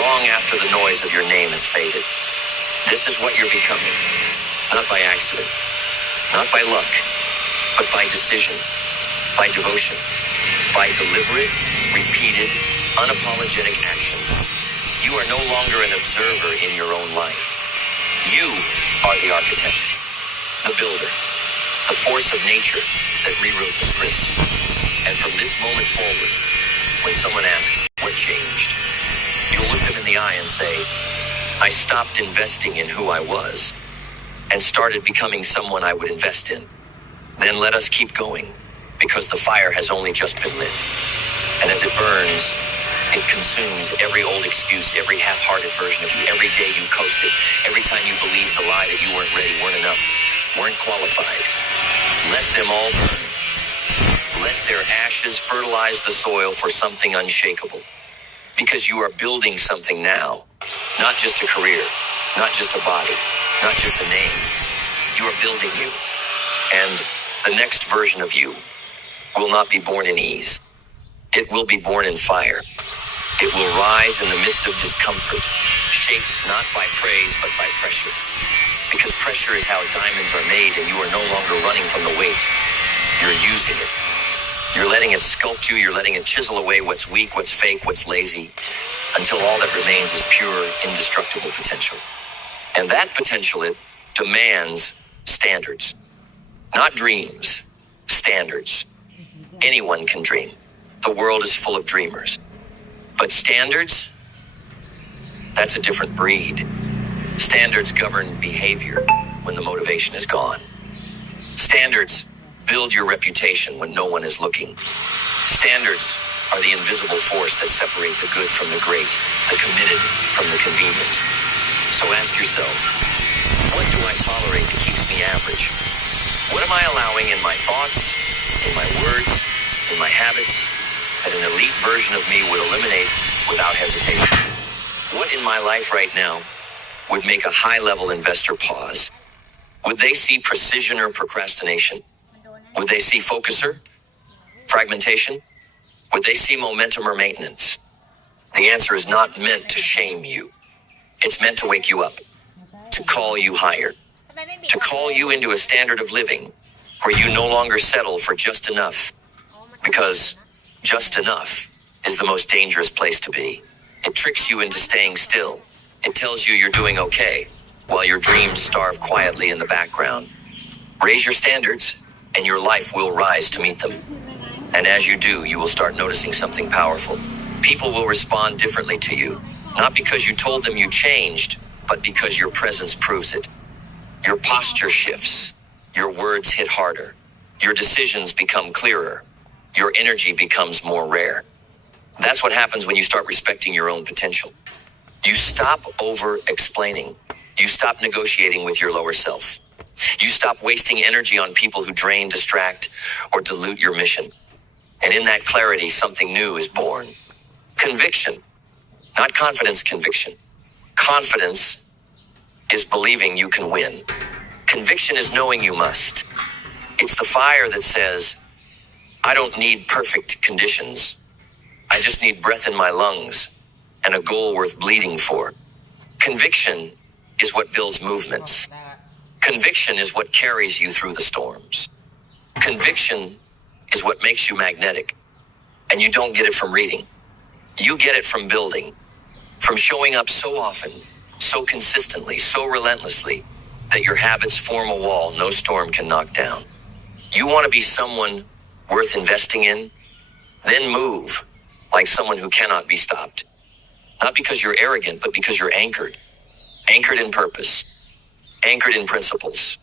long after the noise of your name has faded. This is what you're becoming. Not by accident, not by luck, but by decision, by devotion, by deliberate, repeated, unapologetic action. You are no longer an observer in your own life. You are the architect, the builder, the force of nature that rewrote the script. And from this moment forward, when someone asks what changed, you'll look them in the eye and say, I stopped investing in who I was and started becoming someone I would invest in. Then let us keep going, because the fire has only just been lit. And as it burns, it consumes every old excuse, every half-hearted version of you, every day you coasted, every time you believed the lie that you weren't ready, weren't enough, weren't qualified. Let them all burn. Let their ashes fertilize the soil for something unshakable. Because you are building something now. Not just a career, not just a body, not just a name. You are building you. And the next version of you will not be born in ease. It will be born in fire. It will rise in the midst of discomfort, shaped not by praise but by pressure. Because pressure is how diamonds are made, and you are no longer running from the weight. You're using it. You're letting it sculpt you, you're letting it chisel away what's weak, what's fake, what's lazy, until all that remains is pure, indestructible potential. And that potential, it demands standards. Not dreams, standards. Anyone can dream. The world is full of dreamers. But standards, that's a different breed. Standards govern behavior when the motivation is gone. Standards build your reputation when no one is looking. Standards are the invisible force that separate the good from the great, the committed from the convenient. So ask yourself, what do I tolerate that keeps me average? What am I allowing in my thoughts, in my words, in my habits, that an elite version of me would eliminate without hesitation? What in my life right now would make a high-level investor pause? Would they see precision or procrastination? Would they see focuser? Fragmentation? Would they see momentum or maintenance? The answer is not meant to shame you. It's meant to wake you up, to call you higher, to call you into a standard of living where you no longer settle for just enough, because just enough is the most dangerous place to be. It tricks you into staying still. It tells you you're doing okay, while your dreams starve quietly in the background. Raise your standards, and your life will rise to meet them. And as you do, you will start noticing something powerful. People will respond differently to you, not because you told them you changed, but because your presence proves it. Your posture shifts, your words hit harder, your decisions become clearer, your energy becomes more rare. That's what happens when you start respecting your own potential. You stop over-explaining. You stop negotiating with your lower self. You stop wasting energy on people who drain, distract, or dilute your mission. And in that clarity, something new is born. Conviction. Not confidence, conviction. Confidence is believing you can win. Conviction is knowing you must. It's the fire that says, I don't need perfect conditions. I just need breath in my lungs and a goal worth bleeding for. Conviction is what builds movements. Conviction is what carries you through the storms. Conviction is what makes you magnetic. And you don't get it from reading. You get it from building. From showing up so often, so consistently, so relentlessly, that your habits form a wall no storm can knock down. You want to be someone worth investing in? Then move like someone who cannot be stopped. Not because you're arrogant, but because you're anchored. Anchored in purpose. Anchored in principles.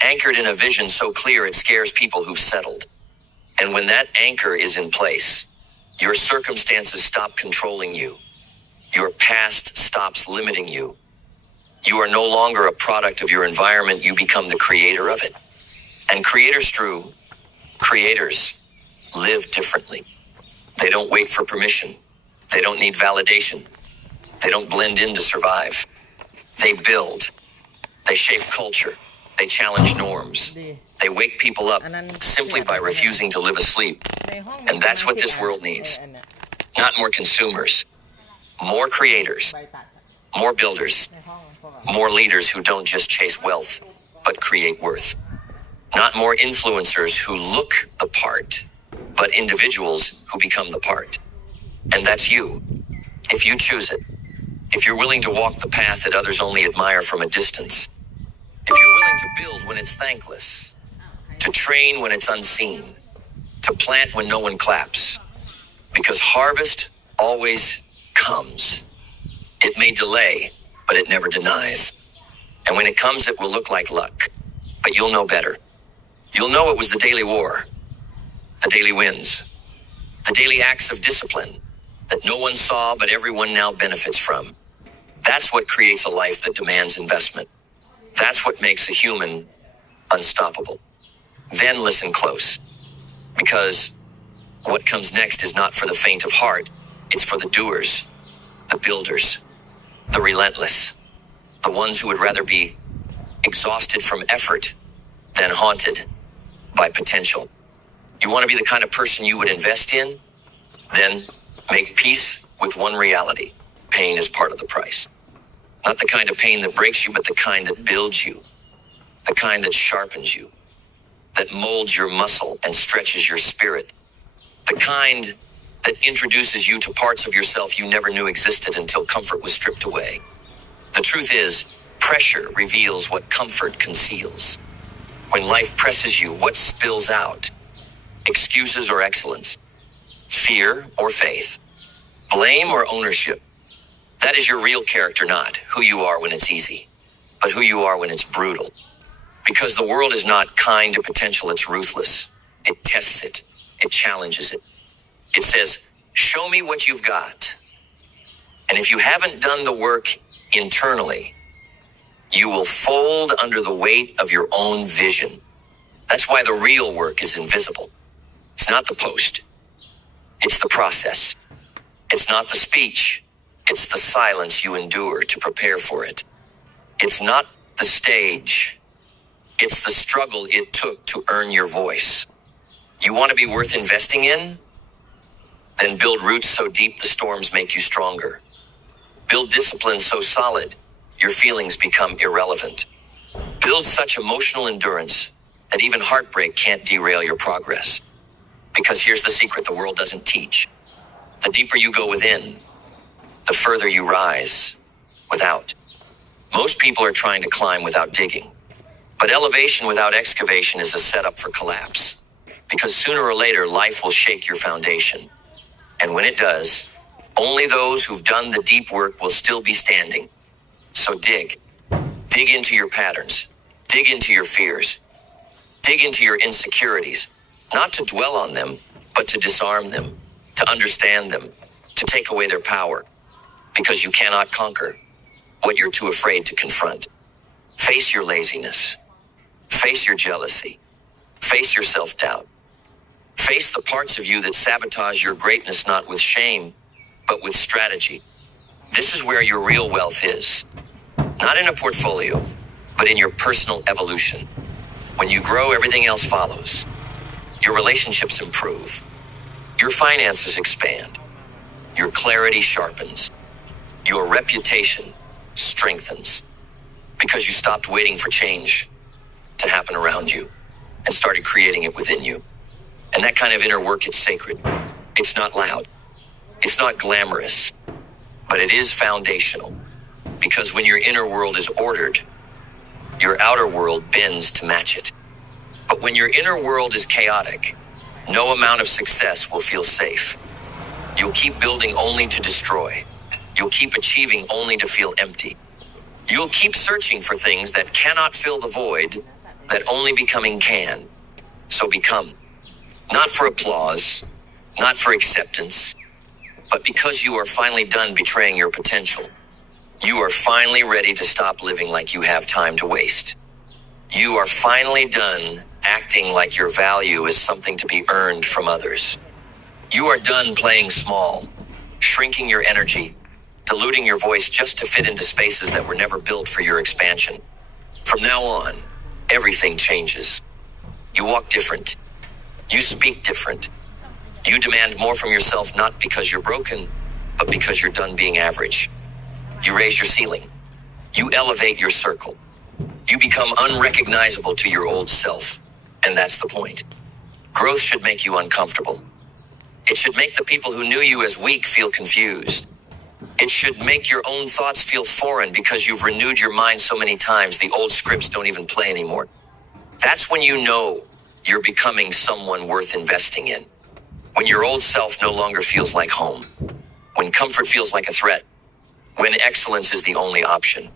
Anchored in a vision so clear it scares people who've settled. And when that anchor is in place, your circumstances stop controlling you. Your past stops limiting you. You are no longer a product of your environment, you become the creator of it. And creators live differently. They don't wait for permission. They don't need validation. They don't blend in to survive. They build. They shape culture. They challenge norms. They wake people up simply by refusing to live asleep. And that's what this world needs. Not more consumers. More creators. More builders. More leaders who don't just chase wealth, but create worth. Not more influencers who look the part, but individuals who become the part. And that's you. If you choose it. If you're willing to walk the path that others only admire from a distance. If you're willing to build when it's thankless. To train when it's unseen. To plant when no one claps. Because harvest always comes. It may delay, but it never denies. And when it comes, it will look like luck. But you'll know better. You'll know it was the daily war, the daily wins, the daily acts of discipline that no one saw but everyone now benefits from. That's what creates a life that demands investment. That's what makes a human unstoppable. Then listen close, because what comes next is not for the faint of heart. It's for the doers, the builders, the relentless, the ones who would rather be exhausted from effort than haunted by potential. You want to be the kind of person you would invest in? Then make peace with one reality. Pain is part of the price. Not the kind of pain that breaks you, but the kind that builds you, the kind that sharpens you, that molds your muscle and stretches your spirit, the kind that introduces you to parts of yourself you never knew existed until comfort was stripped away. The truth is, pressure reveals what comfort conceals. When life presses you, what spills out? Excuses or excellence? Fear or faith? Blame or ownership? That is your real character, not who you are when it's easy, but who you are when it's brutal. Because the world is not kind to potential, it's ruthless. It tests it. It challenges it. It says, show me what you've got. And if you haven't done the work internally, you will fold under the weight of your own vision. That's why the real work is invisible. It's not the post. It's the process. It's not the speech. It's the silence you endure to prepare for it. It's not the stage. It's the struggle it took to earn your voice. You want to be worth investing in? Then build roots so deep the storms make you stronger. Build discipline so solid your feelings become irrelevant. Build such emotional endurance that even heartbreak can't derail your progress. Because here's the secret the world doesn't teach. The deeper you go within, the further you rise without. Most people are trying to climb without digging. But elevation without excavation is a setup for collapse. Because sooner or later, life will shake your foundation. And when it does, only those who've done the deep work will still be standing. So dig. Dig into your patterns. Dig into your fears. Dig into your insecurities. Not to dwell on them, but to disarm them, to understand them, to take away their power. Because you cannot conquer what you're too afraid to confront. Face your laziness. Face your jealousy. Face your self-doubt. Face the parts of you that sabotage your greatness not with shame, but with strategy. This is where your real wealth is. Not in a portfolio, but in your personal evolution. When you grow, everything else follows. Your relationships improve. Your finances expand. Your clarity sharpens. Your reputation strengthens. Because you stopped waiting for change to happen around you and started creating it within you. And that kind of inner work, it's sacred. It's not loud. It's not glamorous, but it is foundational. Because when your inner world is ordered, your outer world bends to match it. But when your inner world is chaotic, no amount of success will feel safe. You'll keep building only to destroy. You'll keep achieving only to feel empty. You'll keep searching for things that cannot fill the void that only becoming can. So become. Not for applause, not for acceptance, but because you are finally done betraying your potential. You are finally ready to stop living like you have time to waste. You are finally done acting like your value is something to be earned from others. You are done playing small, shrinking your energy, diluting your voice just to fit into spaces that were never built for your expansion. From now on, everything changes. You walk different. You speak different. You demand more from yourself not because you're broken, but because you're done being average. You raise your ceiling. You elevate your circle. You become unrecognizable to your old self. And that's the point. Growth should make you uncomfortable. It should make the people who knew you as weak feel confused. It should make your own thoughts feel foreign because you've renewed your mind so many times the old scripts don't even play anymore. That's when you know you're becoming someone worth investing in. When your old self no longer feels like home. When comfort feels like a threat. When excellence is the only option.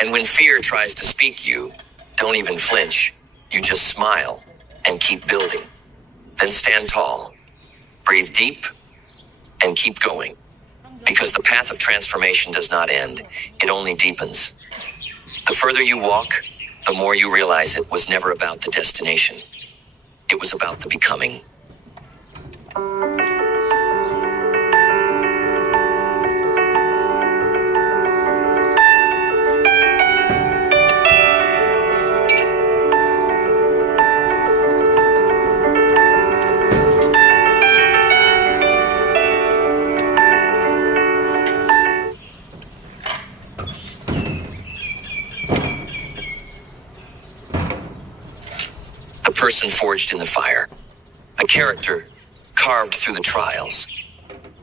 And when fear tries to speak you, don't even flinch. You just smile and keep building. Then stand tall, breathe deep, and keep going. Because the path of transformation does not end, it only deepens. The further you walk, the more you realize it was never about the destination. It was about the becoming. The person forged in the fire. The character carved through the trials.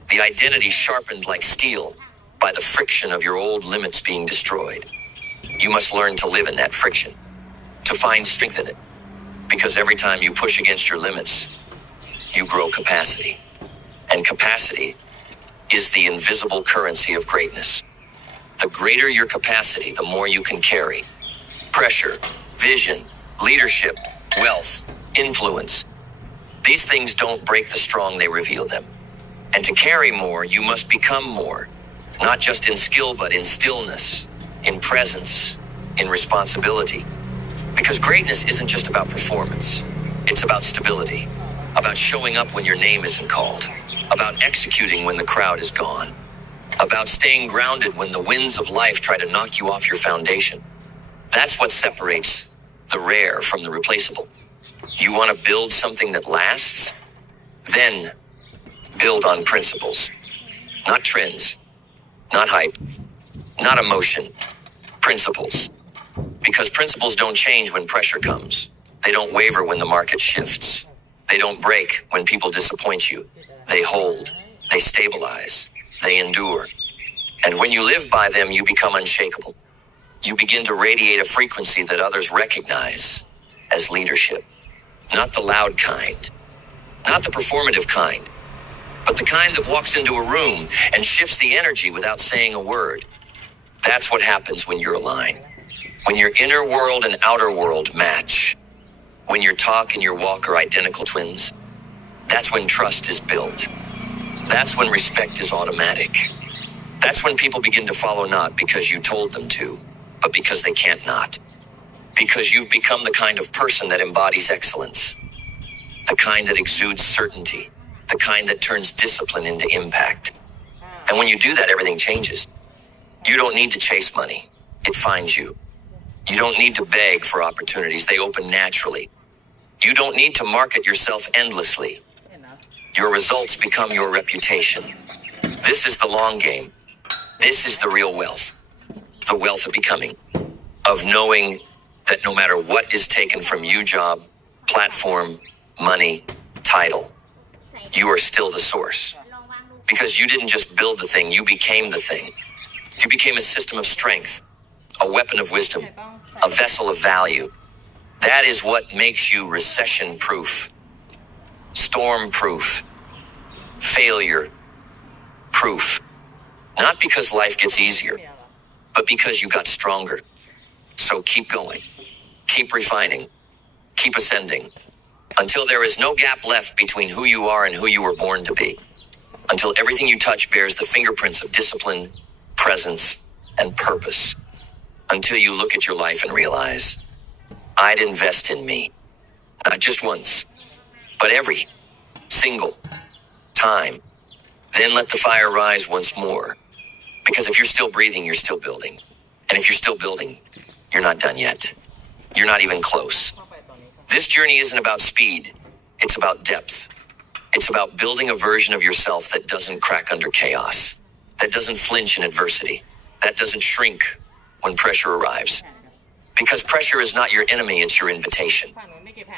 The identity sharpened like steel by the friction of your old limits being destroyed. You must learn to live in that friction, to find strength in it. Because every time you push against your limits, you grow capacity. And capacity is the invisible currency of greatness. The greater your capacity, the more you can carry. Pressure, vision, leadership, wealth, influence. These things don't break the strong, they reveal them. And to carry more, you must become more. Not just in skill, but in stillness, in presence, in responsibility. Because greatness isn't just about performance. It's about stability, about showing up when your name isn't called, about executing when the crowd is gone, about staying grounded when the winds of life try to knock you off your foundation. That's what separates the rare from the replaceable. You want to build something that lasts? Then build on principles. Not trends, not hype, not emotion. Principles. Because principles don't change when pressure comes. They don't waver when the market shifts. They don't break when people disappoint you. They hold, they stabilize, they endure. And when you live by them, you become unshakable. You begin to radiate a frequency that others recognize as leadership. Not the loud kind, not the performative kind, but the kind that walks into a room and shifts the energy without saying a word. That's what happens when you're aligned. When your inner world and outer world match. When your talk and your walk are identical twins. That's when trust is built. That's when respect is automatic. That's when people begin to follow not because you told them to, but because they can't not. Because you've become the kind of person that embodies excellence. The kind that exudes certainty. The kind that turns discipline into impact. And when you do that, everything changes. You don't need to chase money. It finds you. You don't need to beg for opportunities. They open naturally. You don't need to market yourself endlessly. Your results become your reputation. This is the long game. This is the real wealth. The wealth of becoming. Of knowing that no matter what is taken from you, job, platform, money, title, you are still the source. Because you didn't just build the thing, you became the thing. You became a system of strength, a weapon of wisdom, a vessel of value. That is what makes you recession-proof, storm-proof, failure-proof. Not because life gets easier, but because you got stronger. So keep going, keep refining, keep ascending, until there is no gap left between who you are and who you were born to be. Until everything you touch bears the fingerprints of discipline, presence, and purpose. Until you look at your life and realize, I'd invest in me. Not just once, but every single time. Then let the fire rise once more. Because if you're still breathing, you're still building. And if you're still building, you're not done yet. You're not even close. This journey isn't about speed. It's about depth. It's about building a version of yourself that doesn't crack under chaos, that doesn't flinch in adversity, that doesn't shrink when pressure arrives. Because pressure is not your enemy, it's your invitation.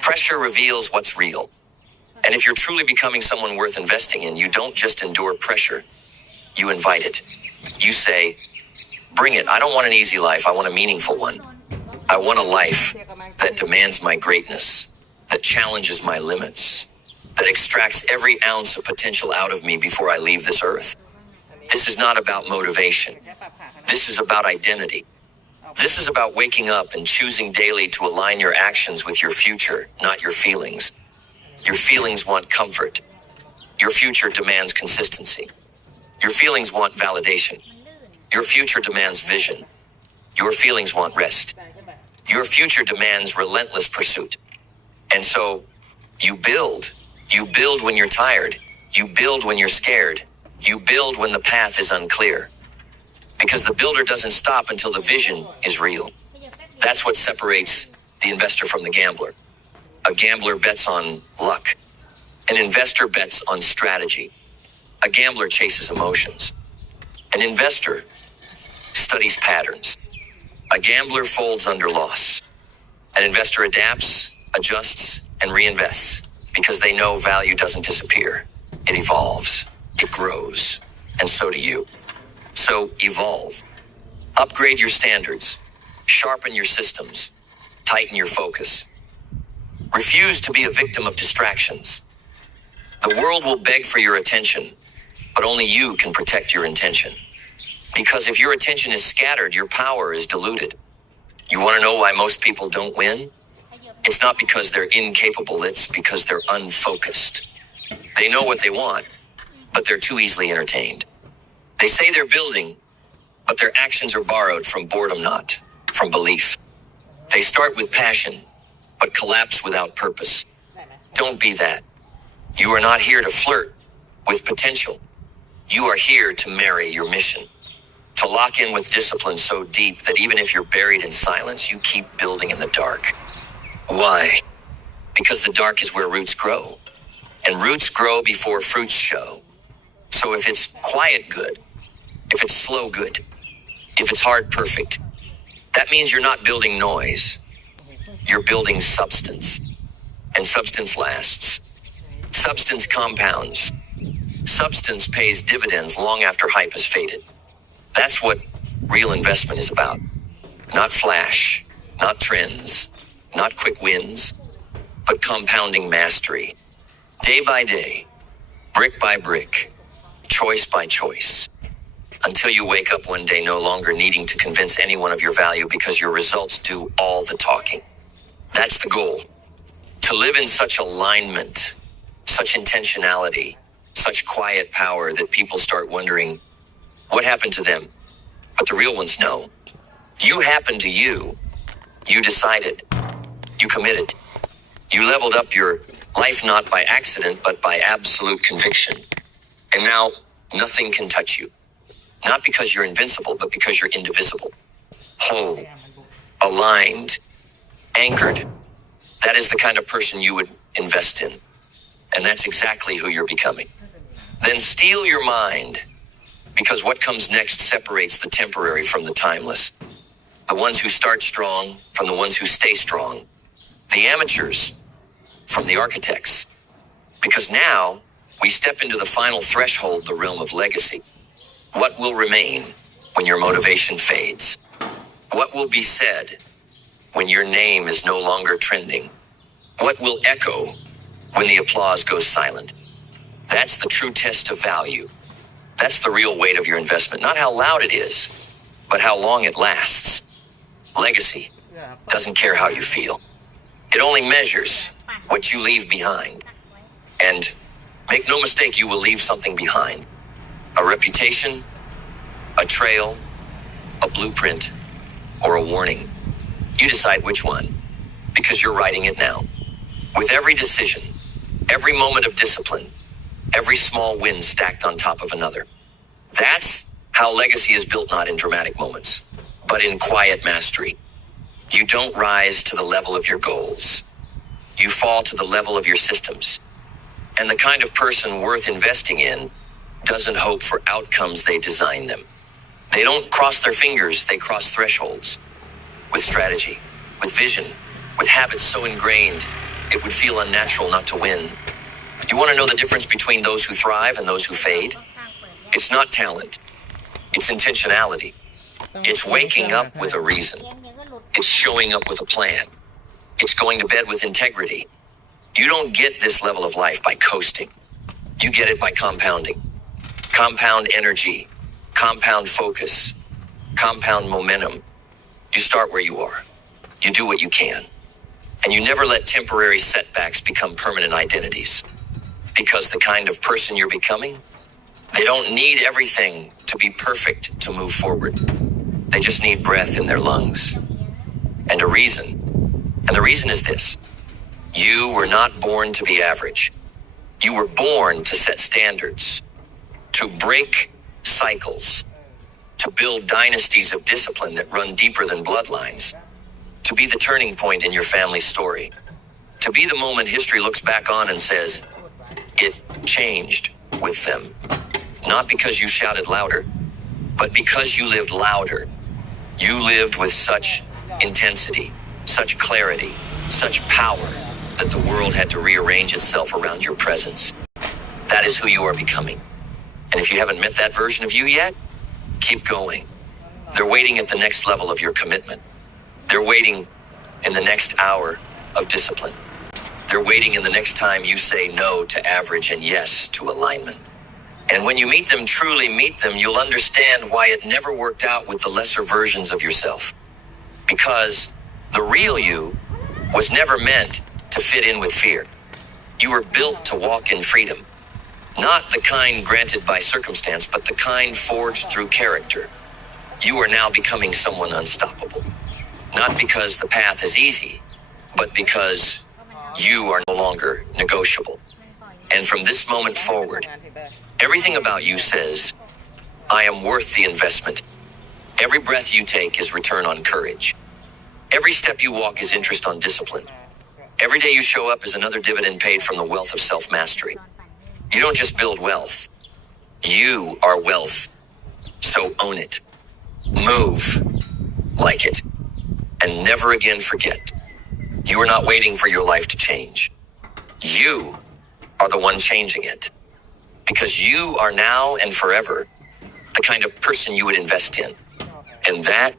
Pressure reveals what's real. And if you're truly becoming someone worth investing in, you don't just endure pressure, you invite it. You say, bring it. I don't want an easy life. I want a meaningful one. I want a life that demands my greatness, that challenges my limits, that extracts every ounce of potential out of me before I leave this earth. This is not about motivation. This is about identity. This is about waking up and choosing daily to align your actions with your future, not your feelings. Your feelings want comfort. Your future demands consistency. Your feelings want validation. Your future demands vision. Your feelings want rest. Your future demands relentless pursuit. And so, you build. You build when you're tired. You build when you're scared. You build when the path is unclear. Because the builder doesn't stop until the vision is real. That's what separates the investor from the gambler. A gambler bets on luck. An investor bets on strategy. A gambler chases emotions. An investor studies patterns. A gambler folds under loss. An investor adapts, adjusts, and reinvests because they know value doesn't disappear. It evolves. It grows. And so do you. So evolve. Upgrade your standards. Sharpen your systems. Tighten your focus. Refuse to be a victim of distractions. The world will beg for your attention, but only you can protect your intention. Because if your attention is scattered, your power is diluted. You want to know why most people don't win? It's not because they're incapable, it's because they're unfocused. They know what they want, but they're too easily entertained. They say they're building, but their actions are borrowed from boredom, not from belief. They start with passion, but collapse without purpose. Don't be that. You are not here to flirt with potential. You are here to marry your mission. To lock in with discipline so deep that even if you're buried in silence, you keep building in the dark. Why? Because the dark is where roots grow. And roots grow before fruits show. So if it's quiet, good. If it's slow, good. If it's hard, perfect. That means you're not building noise. You're building substance. And substance lasts. Substance compounds. Substance pays dividends long after hype has faded. That's what real investment is about. Not flash, not trends, not quick wins, but compounding mastery. Day by day, brick by brick, choice by choice. Until you wake up one day no longer needing to convince anyone of your value because your results do all the talking. That's the goal. To live in such alignment, such intentionality, such quiet power that people start wondering, what happened to them? But the real ones know. You happened to you. You decided. You committed. You leveled up your life not by accident, but by absolute conviction. And now, nothing can touch you. Not because you're invincible, but because you're indivisible. Whole. Aligned. Anchored. That is the kind of person you would invest in. And that's exactly who you're becoming. Then steel your mind, because what comes next separates the temporary from the timeless. The ones who start strong from the ones who stay strong. The amateurs from the architects. Because now we step into the final threshold, the realm of legacy. What will remain when your motivation fades? What will be said when your name is no longer trending? What will echo when the applause goes silent? That's the true test of value. That's the real weight of your investment. Not how loud it is, but how long it lasts. Legacy doesn't care how you feel. It only measures what you leave behind. And make no mistake, you will leave something behind. A reputation, a trail, a blueprint, or a warning. You decide which one, because you're writing it now. With every decision, every moment of discipline, every small win stacked on top of another. That's how legacy is built, not in dramatic moments, but in quiet mastery. You don't rise to the level of your goals. You fall to the level of your systems. And the kind of person worth investing in doesn't hope for outcomes, they design them. They don't cross their fingers, they cross thresholds. With strategy, with vision, with habits so ingrained, it would feel unnatural not to win. You want to know the difference between those who thrive and those who fade? It's not talent. It's intentionality. It's waking up with a reason. It's showing up with a plan. It's going to bed with integrity. You don't get this level of life by coasting. You get it by compounding. Compound energy, compound focus, compound momentum. You start where you are. You do what you can. And you never let temporary setbacks become permanent identities. Because the kind of person you're becoming, they don't need everything to be perfect to move forward. They just need breath in their lungs. And a reason. And the reason is this. You were not born to be average. You were born to set standards, to break cycles, to build dynasties of discipline that run deeper than bloodlines, to be the turning point in your family's story, to be the moment history looks back on and says, it changed with them. Not because you shouted louder, but because you lived louder. You lived with such intensity, such clarity, such power that the world had to rearrange itself around your presence. That is who you are becoming. And if you haven't met that version of you yet, keep going. They're waiting at the next level of your commitment. They're waiting in the next hour of discipline. They're waiting in the next time you say no to average and yes to alignment. And when you meet them, truly meet them, you'll understand why it never worked out with the lesser versions of yourself. Because the real you was never meant to fit in with fear. You were built to walk in freedom. Not the kind granted by circumstance, but the kind forged through character. You are now becoming someone unstoppable. Not because the path is easy, but because you are no longer negotiable. And from this moment forward, everything about you says, I am worth the investment. Every breath you take is return on courage. Every step you walk is interest on discipline. Every day you show up is another dividend paid from the wealth of self-mastery. You don't just build wealth. You are wealth. So own it. Move like it. And never again forget. You are not waiting for your life to change. You are the one changing it. Because you are now and forever the kind of person you would invest in. And that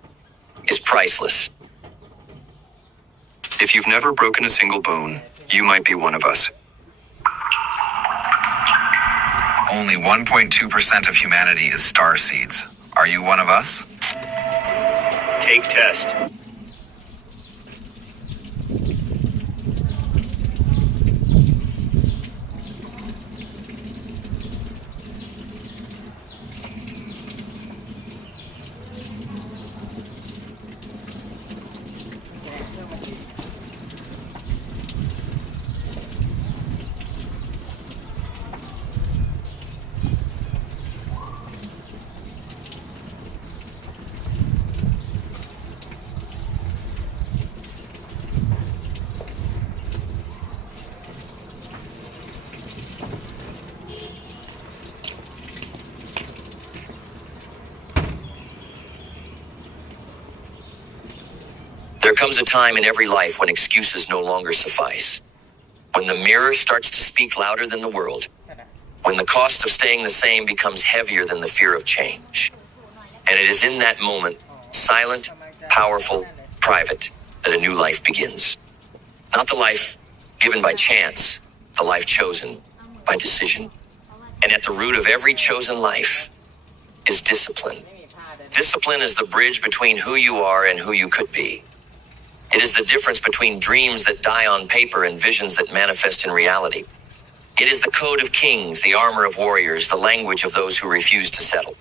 is priceless. If you've never broken a single bone, you might be one of us. Only 1.2% of humanity is star seeds. Are you one of us? Take test. There comes a time in every life when excuses no longer suffice. When the mirror starts to speak louder than the world. When the cost of staying the same becomes heavier than the fear of change. And it is in that moment, silent, powerful, private, that a new life begins. Not the life given by chance, the life chosen by decision. And at the root of every chosen life is discipline. Discipline is the bridge between who you are and who you could be. It is the difference between dreams that die on paper and visions that manifest in reality. It is the code of kings, the armor of warriors, the language of those who refuse to settle.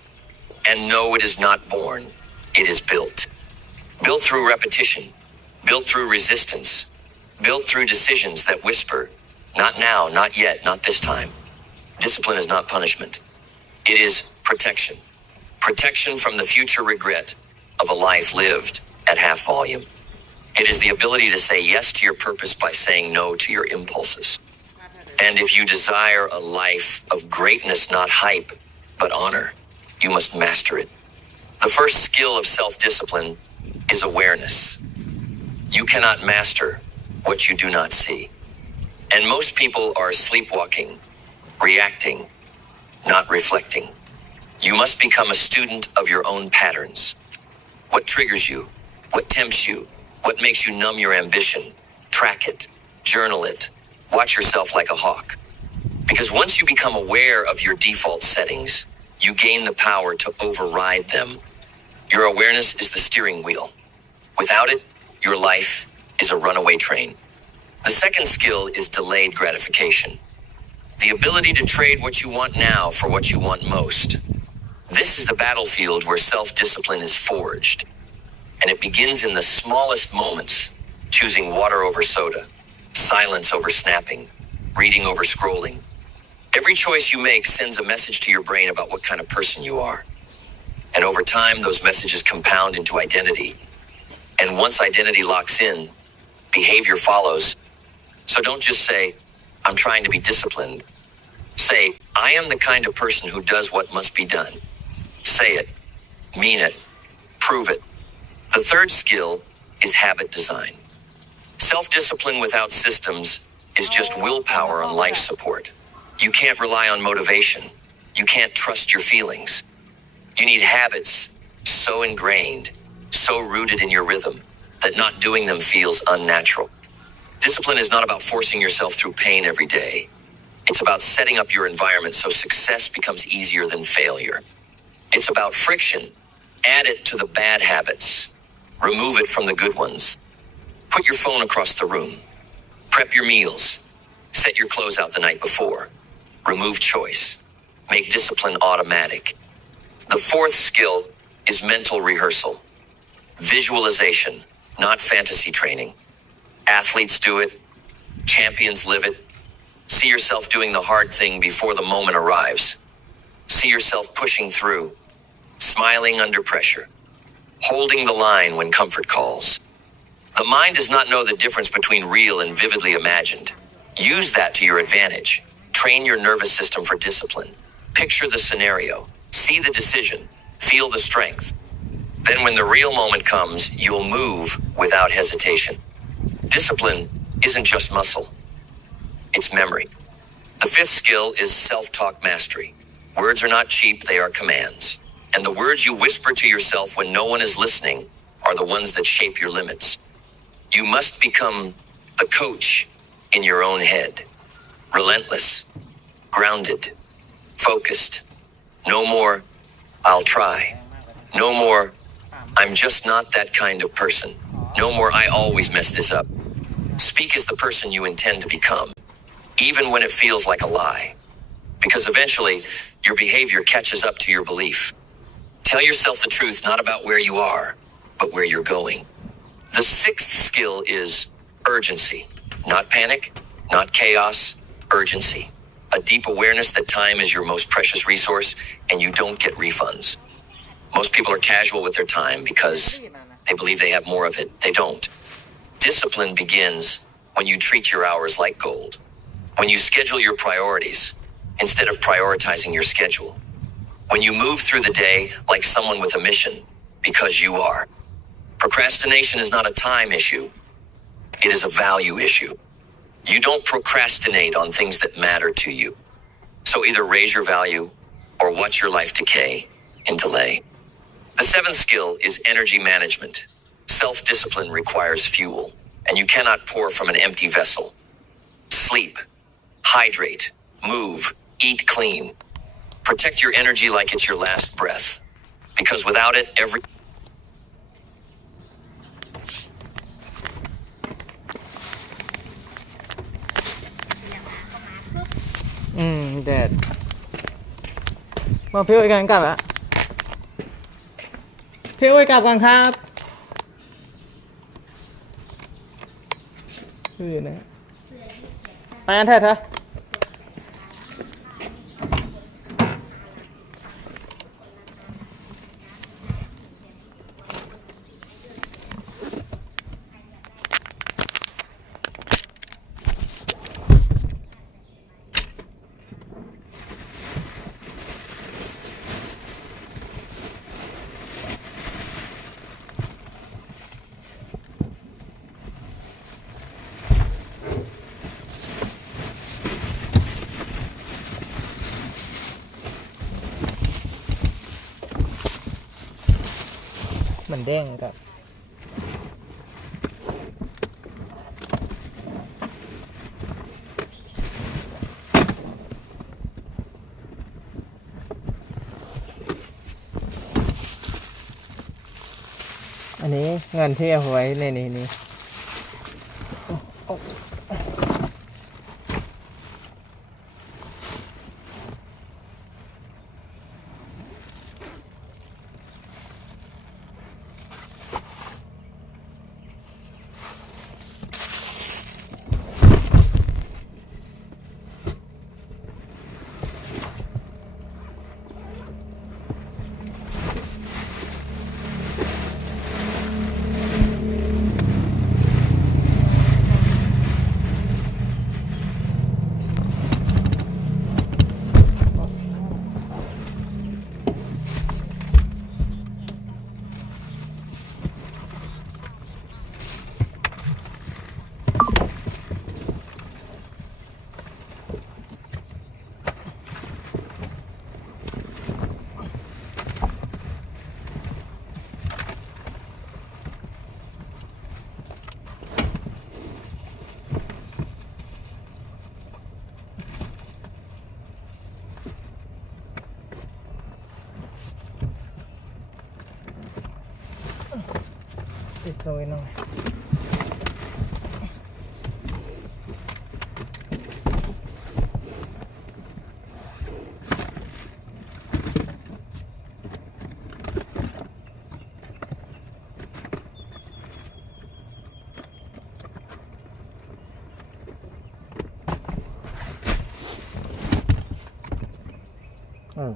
And no, it is not born. It is built. Built through repetition. Built through resistance. Built through decisions that whisper, not now, not yet, not this time. Discipline is not punishment. It is protection. Protection from the future regret of a life lived at half volume. It is the ability to say yes to your purpose by saying no to your impulses. And if you desire a life of greatness, not hype, but honor, you must master it. The first skill of self-discipline is awareness. You cannot master what you do not see. And most people are sleepwalking, reacting, not reflecting. You must become a student of your own patterns. What triggers you? What tempts you? What makes you numb your ambition? Track it, journal it, watch yourself like a hawk. Because once you become aware of your default settings, you gain the power to override them. Your awareness is the steering wheel. Without it, your life is a runaway train. The second skill is delayed gratification. The ability to trade what you want now for what you want most. This is the battlefield where self-discipline is forged. And it begins in the smallest moments, choosing water over soda, silence over snapping, reading over scrolling. Every choice you make sends a message to your brain about what kind of person you are. And over time, those messages compound into identity. And once identity locks in, behavior follows. So don't just say, I'm trying to be disciplined. Say, I am the kind of person who does what must be done. Say it, mean it, prove it. The third skill is habit design. Self-discipline without systems is just willpower on life support. You can't rely on motivation. You can't trust your feelings. You need habits so ingrained, so rooted in your rhythm, that not doing them feels unnatural. Discipline is not about forcing yourself through pain every day. It's about setting up your environment so success becomes easier than failure. It's about friction. Add it to the bad habits. Remove it from the good ones. Put your phone across the room. Prep your meals. Set your clothes out the night before. Remove choice. Make discipline automatic. The fourth skill is mental rehearsal. Visualization, not fantasy training. Athletes do it. Champions live it. See yourself doing the hard thing before the moment arrives. See yourself pushing through, smiling under pressure, holding the line when comfort calls. The mind does not know the difference between real and vividly imagined. Use that to your advantage. Train your nervous system for discipline. Picture the scenario. See the decision. Feel the strength. Then when the real moment comes, you'll move without hesitation. Discipline isn't just muscle. It's memory. The fifth skill is self-talk mastery. Words are not cheap, they are commands. And the words you whisper to yourself when no one is listening are the ones that shape your limits. You must become the coach in your own head. Relentless, grounded, focused. No more, I'll try. No more, I'm just not that kind of person. No more, I always mess this up. Speak as the person you intend to become, even when it feels like a lie. Because eventually, your behavior catches up to your belief. Tell yourself the truth, not about where you are, but where you're going. The sixth skill is urgency. Not panic, not chaos, urgency. A deep awareness that time is your most precious resource and you don't get refunds. Most people are casual with their time because they believe they have more of it. They don't. Discipline begins when you treat your hours like gold. When you schedule your priorities instead of prioritizing your schedule. When you move through the day like someone with a mission because you are. Procrastination is not a time issue. It is a value issue. You don't procrastinate on things that matter to you. So either raise your value or watch your life decay in delay. The seventh skill is energy management. Self-discipline requires fuel, and you cannot pour from an empty vessel. Sleep, hydrate, move, eat clean. Protect your energy like it's your last breath. Because without it, every... Dead มาพี่อุ้ยกันกลับอะพี่อุ้ยกลับกันครับคือนะไปกันเถอะ มันเด้งกับอันนี้ นี้เงินที่เอาไว้ในนี้ปิดโซยหน่อยอืม